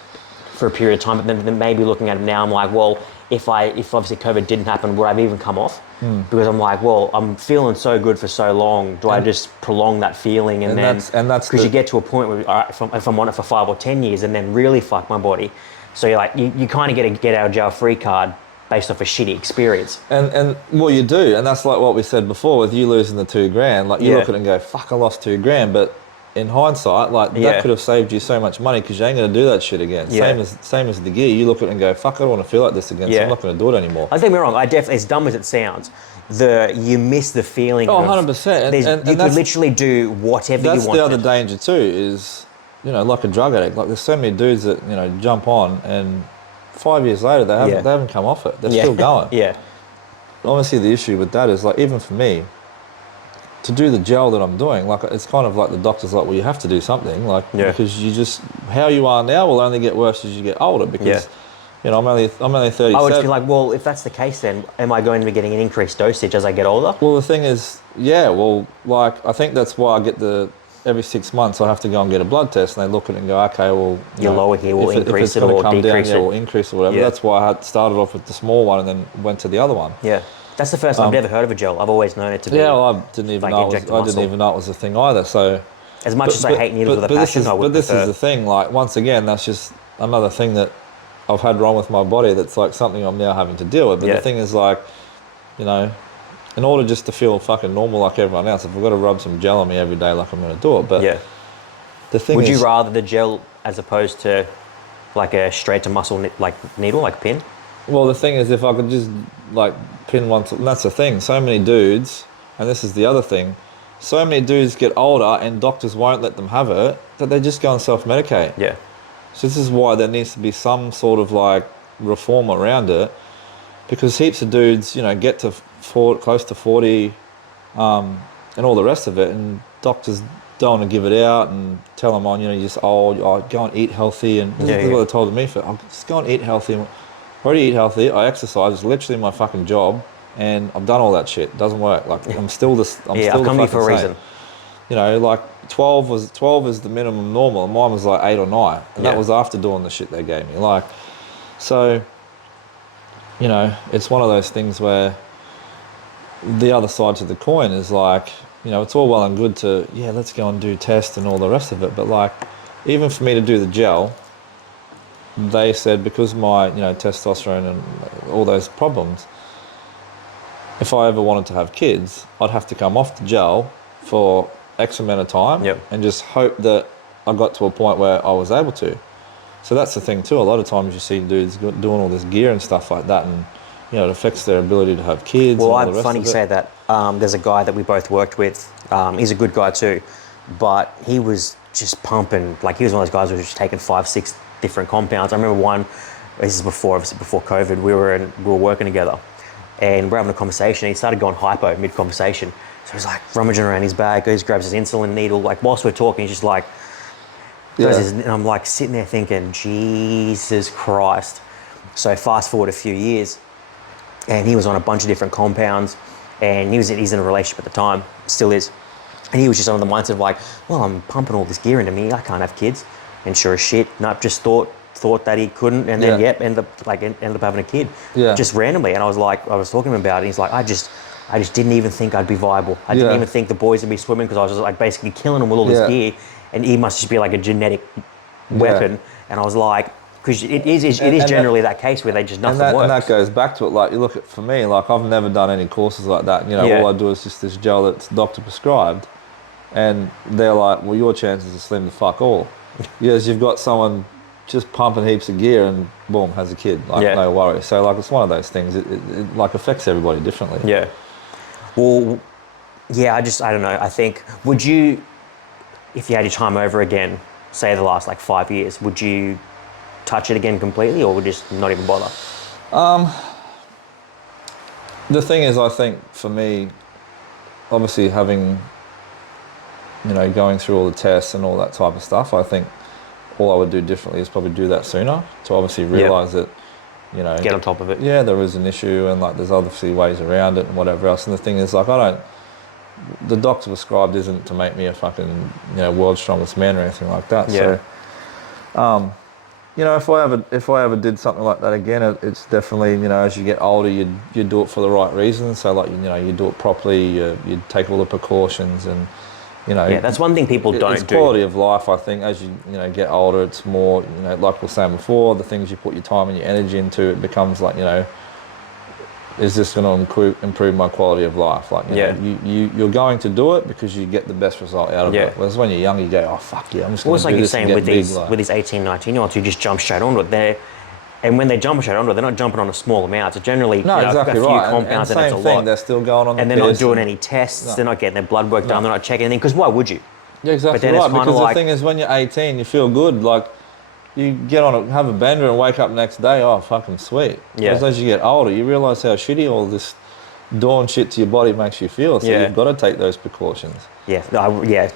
for a period of time. But then maybe looking at it now, I'm like, well, if obviously COVID didn't happen, would I have even come off? Because I'm like, well, I'm feeling so good for so long. Do I just prolong that feeling, and then because you get to a point where, all right, if I'm on it for 5 or 10 years, and then really fuck my body. So you're like, you kind of get a get out of jail free card based off a shitty experience. And well, you do, and that's like what we said before with you losing the $2,000. Like, you look at it and go, fuck, I lost $2,000, but in hindsight, like, that could have saved you so much money, because you ain't going to do that shit again. Same as the gear. You look at it and go, fuck, I don't want to feel like this again, so I'm not going to do it anymore. I think we're wrong. I definitely, as dumb as it sounds, you miss the feeling. Oh, 100%. And you could literally do whatever you wanted. That's the other danger too, is, you know, like a drug addict. Like, there's so many dudes that, you know, jump on, and 5 years later they haven't come off it. They're still going. Obviously, the issue with that is, like, even for me, to do the gel that I'm doing, like, it's kind of like the doctor's like, well, you have to do something, like, because you just, how you are now will only get worse as you get older, because, you know, I'm only 37. I would just be like, well, if that's the case, then am I going to be getting an increased dosage as I get older? Well, the thing is, like, I think that's why I get every 6 months I have to go and get a blood test, and they look at it and go, okay, well, your lower here will increase it or decrease it. It will increase or whatever. That's why I had started off with the small one and then went to the other one. That's the first time I've ever heard of a gel. I've always known it to be. Yeah, well, I didn't even know it was a thing either. So, as much as I hate needles with a passion, I would. But this is the thing. Like, once again, that's just another thing that I've had wrong with my body that's like something I'm now having to deal with. But Yeah. the thing is like, you know, in order just to feel fucking normal like everyone else, if I've got to rub some gel on me every day, like I'm going to do it. But Yeah. the thing Would is, you rather the gel as opposed to like a straight to muscle like needle, like pin? well, the thing is, if I could just like pin one, and that's the thing. So many dudes, and this is the other thing, so many dudes get older and doctors won't let them have it that they just go and self-medicate. Yeah. So this is why there needs to be some sort of like reform around it, because heaps of dudes, you know, get to close to 40, and all the rest of it, and doctors don't want to give it out and tell them on, you know, you're just old, oh, go and eat healthy, and this Yeah, is yeah. what they told me for, oh, just go and eat healthy. I already eat healthy, I exercise, it's literally my fucking job, and I've done all that shit. It doesn't work. Like I'm still this. I'm Yeah, still I've the come here fucking for a same. reason. You know, like 12 is the minimum normal, and mine was like 8 or 9, and Yeah. that was after doing the shit they gave me. Like, so, you know, it's one of those things where the other side to the coin is like, you know, it's all well and good to, yeah, let's go and do tests and all the rest of it, but like, even for me to do the gel, they said because my, you know, testosterone and all those problems, if I ever wanted to have kids, I'd have to come off the gel for X amount of time Yep. and just hope that I got to a point where I was able to. So that's the thing too. A lot of times you see dudes doing all this gear and stuff like that, and you know, it affects their ability to have kids Well, and all the I'm rest funny of you it. say that. There's a guy that we both worked with. He's a good guy too, but he was just pumping. Like he was one of those guys who was just taking 5, 6 different compounds. I remember one. This is obviously before COVID. We were working together, and we're having a conversation. He started going hypo mid conversation. So he's like rummaging around his bag. Goes grabs his insulin needle. Like whilst we're talking, he's just like. Yeah. And I'm like sitting there thinking, Jesus Christ. So fast forward a few years, and he was on a bunch of different compounds, and he's in a relationship at the time, still is. And he was just on the mindset of like, well, I'm pumping all this gear into me, I can't have kids. And sure as shit, nope, just thought that he couldn't, and then Yeah. ended up having a kid, Yeah. just randomly. And I was talking to him about it. And he's like, I just didn't even think I'd be viable. I didn't Yeah. even think the boys would be swimming because I was just like basically killing them with all this Yeah. gear, and he must just be like a genetic weapon. And I was like, because it is And generally that case where they just nothing and works. that goes back to it. Like you look at, for me, like I've never done any courses like that. You know, Yeah. all I do is just this gel that's doctor prescribed, and they're like, well, your chances are slim to fuck all. Yes, you've got someone just pumping heaps of gear and boom, has a kid. Like Yeah. no worry. So like it's one of those things. It like affects everybody differently. Yeah. Well, yeah, I don't know. I think, would you, if you had your time over again, say the last like 5 years, would you touch it again completely, or would you just not even bother? The thing is, I think for me, obviously having, you know, going through all the tests and all that type of stuff, I think all I would do differently is probably do that sooner to obviously realise that, you know, Get on top of it. yeah, there is an issue and like there's obviously ways around it and whatever else. And the thing is, like, the doctor prescribed isn't to make me a fucking, you know, world's strongest man or anything like that. Yeah. So, you know, if I ever did something like that again, it's definitely, you know, as you get older, you do it for the right reasons. So like, you know, you do it properly, you take all the precautions, and you know, Yeah, that's one thing people don't it's do. quality of life. I think as you know get older, it's more, you know, like we were saying before, the things you put your time and your energy into, it becomes like, you know, is this going to improve my quality of life? Like, you Yeah. know, you're going to do it because you get the best result out of Yeah. it. Whereas when you're young, you go, oh fuck yeah, I'm just Well, going it's to like do you're this and saying get with big. these 18, 19-year-olds who just jump straight onto it. And when they jump straight onto it, they're not jumping on a small amount. It's generally No, exactly a few right. compounds and and same it's a thing, lot. they're still going on the And they're not piss doing and- any tests. No. They're not getting their blood work done. No. They're not checking anything. Because why would you? Yeah, exactly then it's right. kinda Because like- the thing is, when you're 18, you feel good. Like, you get on have a bender and wake up next day, oh, fucking sweet. Yeah. Whereas as you get older, you realise how shitty all this doing shit to your body makes you feel. So Yeah. you've got to take those precautions. Yeah,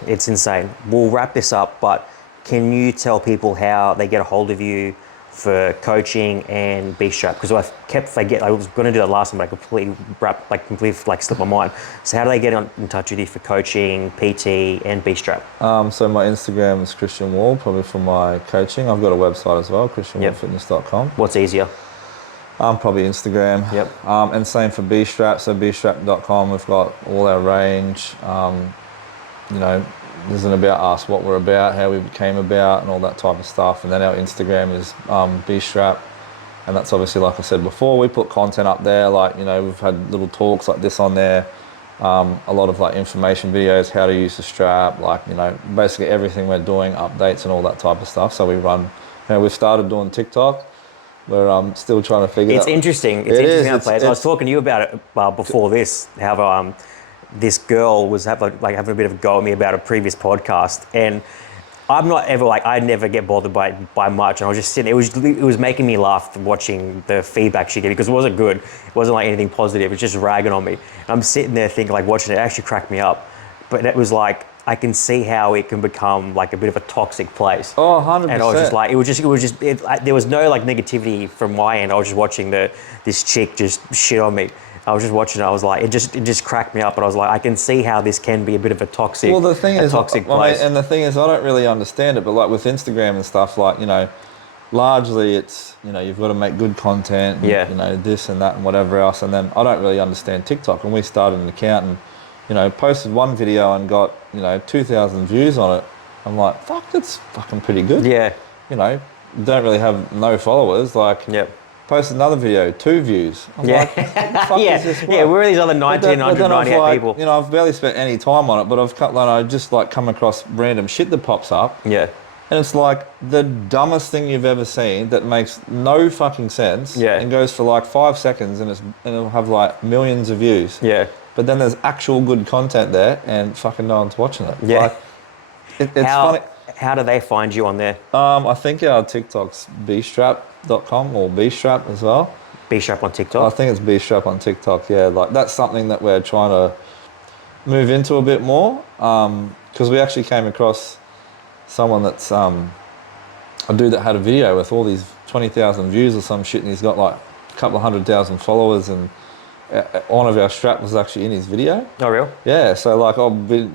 it's insane. We'll wrap this up, but can you tell people how they get a hold of you for coaching and B-Strap? Because I was going to do that last time, but I completely slipped my mind. So how do they get in touch with you for coaching, PT, and B-Strap? So my Instagram is Christian Wall, probably for my coaching. I've got a website as well, christianwallfitness.com. What's easier? Probably Instagram. Yep. And same for B-Strap. So bstrap.com, we've got all our range. You know, there's an about us, what we're about, how we came about, and all that type of stuff. And then our Instagram is B-Strap. And that's obviously, like I said before, we put content up there. Like, you know, we've had little talks like this on there. A lot of like information videos, how to use the strap, like, you know, basically everything we're doing, updates and all that type of stuff. So we run, you know, we've started doing TikTok. We're still trying to figure It's that. interesting. It's It interesting is. how it plays. I was talking to you about it before this, how this girl was having a bit of a go at me about a previous podcast. And I'm not ever like, I never get bothered by much. And I was just sitting, it was making me laugh watching the feedback she gave because it wasn't good. It wasn't like anything positive. It was just ragging on me. And I'm sitting there thinking, like watching it actually cracked me up. But it was like, I can see how it can become like a bit of a toxic place. Oh, 100%. And I was just like, there was no like negativity from my end. I was just watching this chick just shit on me. I was just watching it. I was like, it just cracked me up. But I was like, I can see how this can be a bit of a toxic. Well, the thing is, toxic I mean, place. and the thing is, I don't really understand it. But like with Instagram and stuff, like, you know, largely it's, you know, you've got to make good content. And, Yeah. you know, this and that and whatever else. And then I don't really understand TikTok. And we started an account and, you know, posted one video and got, you know, 2,000 views on it. I'm like, fuck, that's fucking pretty good. Yeah. You know, don't really have no followers. Like, Yep. posted another video, 2 views. I'm Yeah. like, what the fuck Yeah. is this? Yeah. work? Where are these other But then I've 1,998 like, people? you know, I've barely spent any time on it, but I've just like come across random shit that pops up. Yeah. And it's like the dumbest thing you've ever seen that makes no fucking sense. Yeah. And goes for like 5 seconds and it'll have like millions of views. Yeah. But then there's actual good content there and fucking no one's watching it. Yeah. Like, it's funny. How do they find you on there? I think our TikTok's bstrap.com or bstrap as well. B-Strap on I TikTok? think it's bstrap on TikTok, yeah. Like that's something that we're trying to move into a bit more. Because we actually came across someone that's a dude that had a video with all these 20,000 views or some shit, and he's got like a couple of 100,000 followers, and one of our strap was actually in his video. Oh, real? Yeah, so like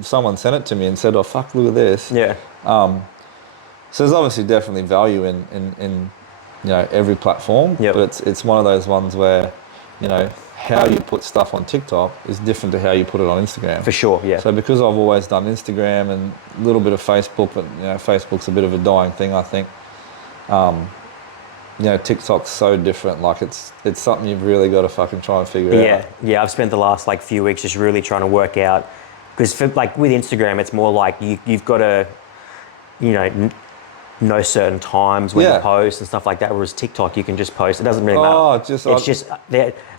someone sent it to me and said, oh fuck, look at this. Yeah. So there's obviously definitely value in you know, every platform. Yep. But it's one of those ones where, you know, how you put stuff on TikTok is different to how you put it on Instagram. For sure, yeah. So because I've always done Instagram and a little bit of Facebook, but you know, Facebook's a bit of a dying thing, I think. You know, TikTok's so different. Like it's something you've really got to fucking try and figure out. Yeah. I've spent the last like few weeks just really trying to work out, because like with Instagram, it's more like you've got to, you know certain times when Yeah. to post and stuff like that. Whereas TikTok, you can just post. It doesn't really matter. Oh, It's just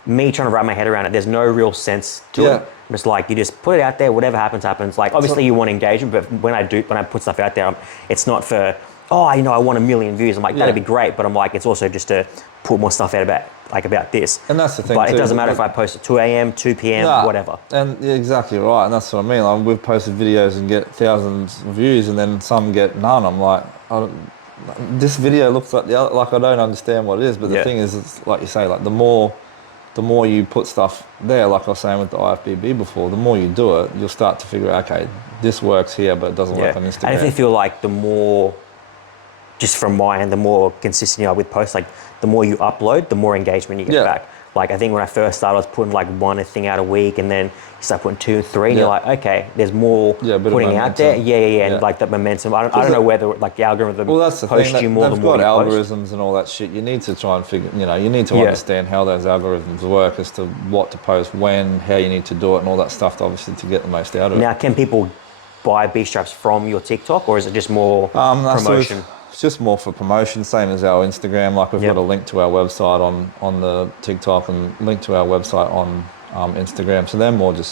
me trying to wrap my head around it. There's no real sense to Yeah. it. It's like you just put it out there. Whatever happens, happens. Like obviously you want engagement, but when I put stuff out there, it's not for I want 1 million views. I'm like, that'd be great, but I'm like, it's also just to put more stuff out about this. And that's the thing But too, it doesn't matter if I post at 2 a.m., 2 p.m., Nah, whatever. And yeah, exactly right, and that's what I mean. Like, we've posted videos and get thousands of views, and then some get none. I'm like, this video looks like the other. Like I don't understand what it is. But the thing is, it's like you say, like the more you put stuff there, like I was saying with the IFBB before, the more you do it, you'll start to figure out, okay, this works here, but it doesn't work on Instagram. I definitely feel like the more, just from my end, the more consistent you are with posts, like the more you upload, the more engagement you get back. Like I think when I first started, I was putting like one thing out a week, and then you start putting 2, 3, and you're like, okay, there's more putting out there. And like that momentum. I don't know whether like the algorithm that's the posts thing, you more they've than what got you post. algorithms and all that shit. You need to try and figure, you need to understand how those algorithms work as to what to post when, how you need to do it, and all that stuff, obviously, to get the most out of it. Now, can people buy B-straps from your TikTok, or is it just more promotion? It's just more for promotion, same as our Instagram. Like we've got a link to our website on the TikTok and link to our website on Instagram. So they're more just like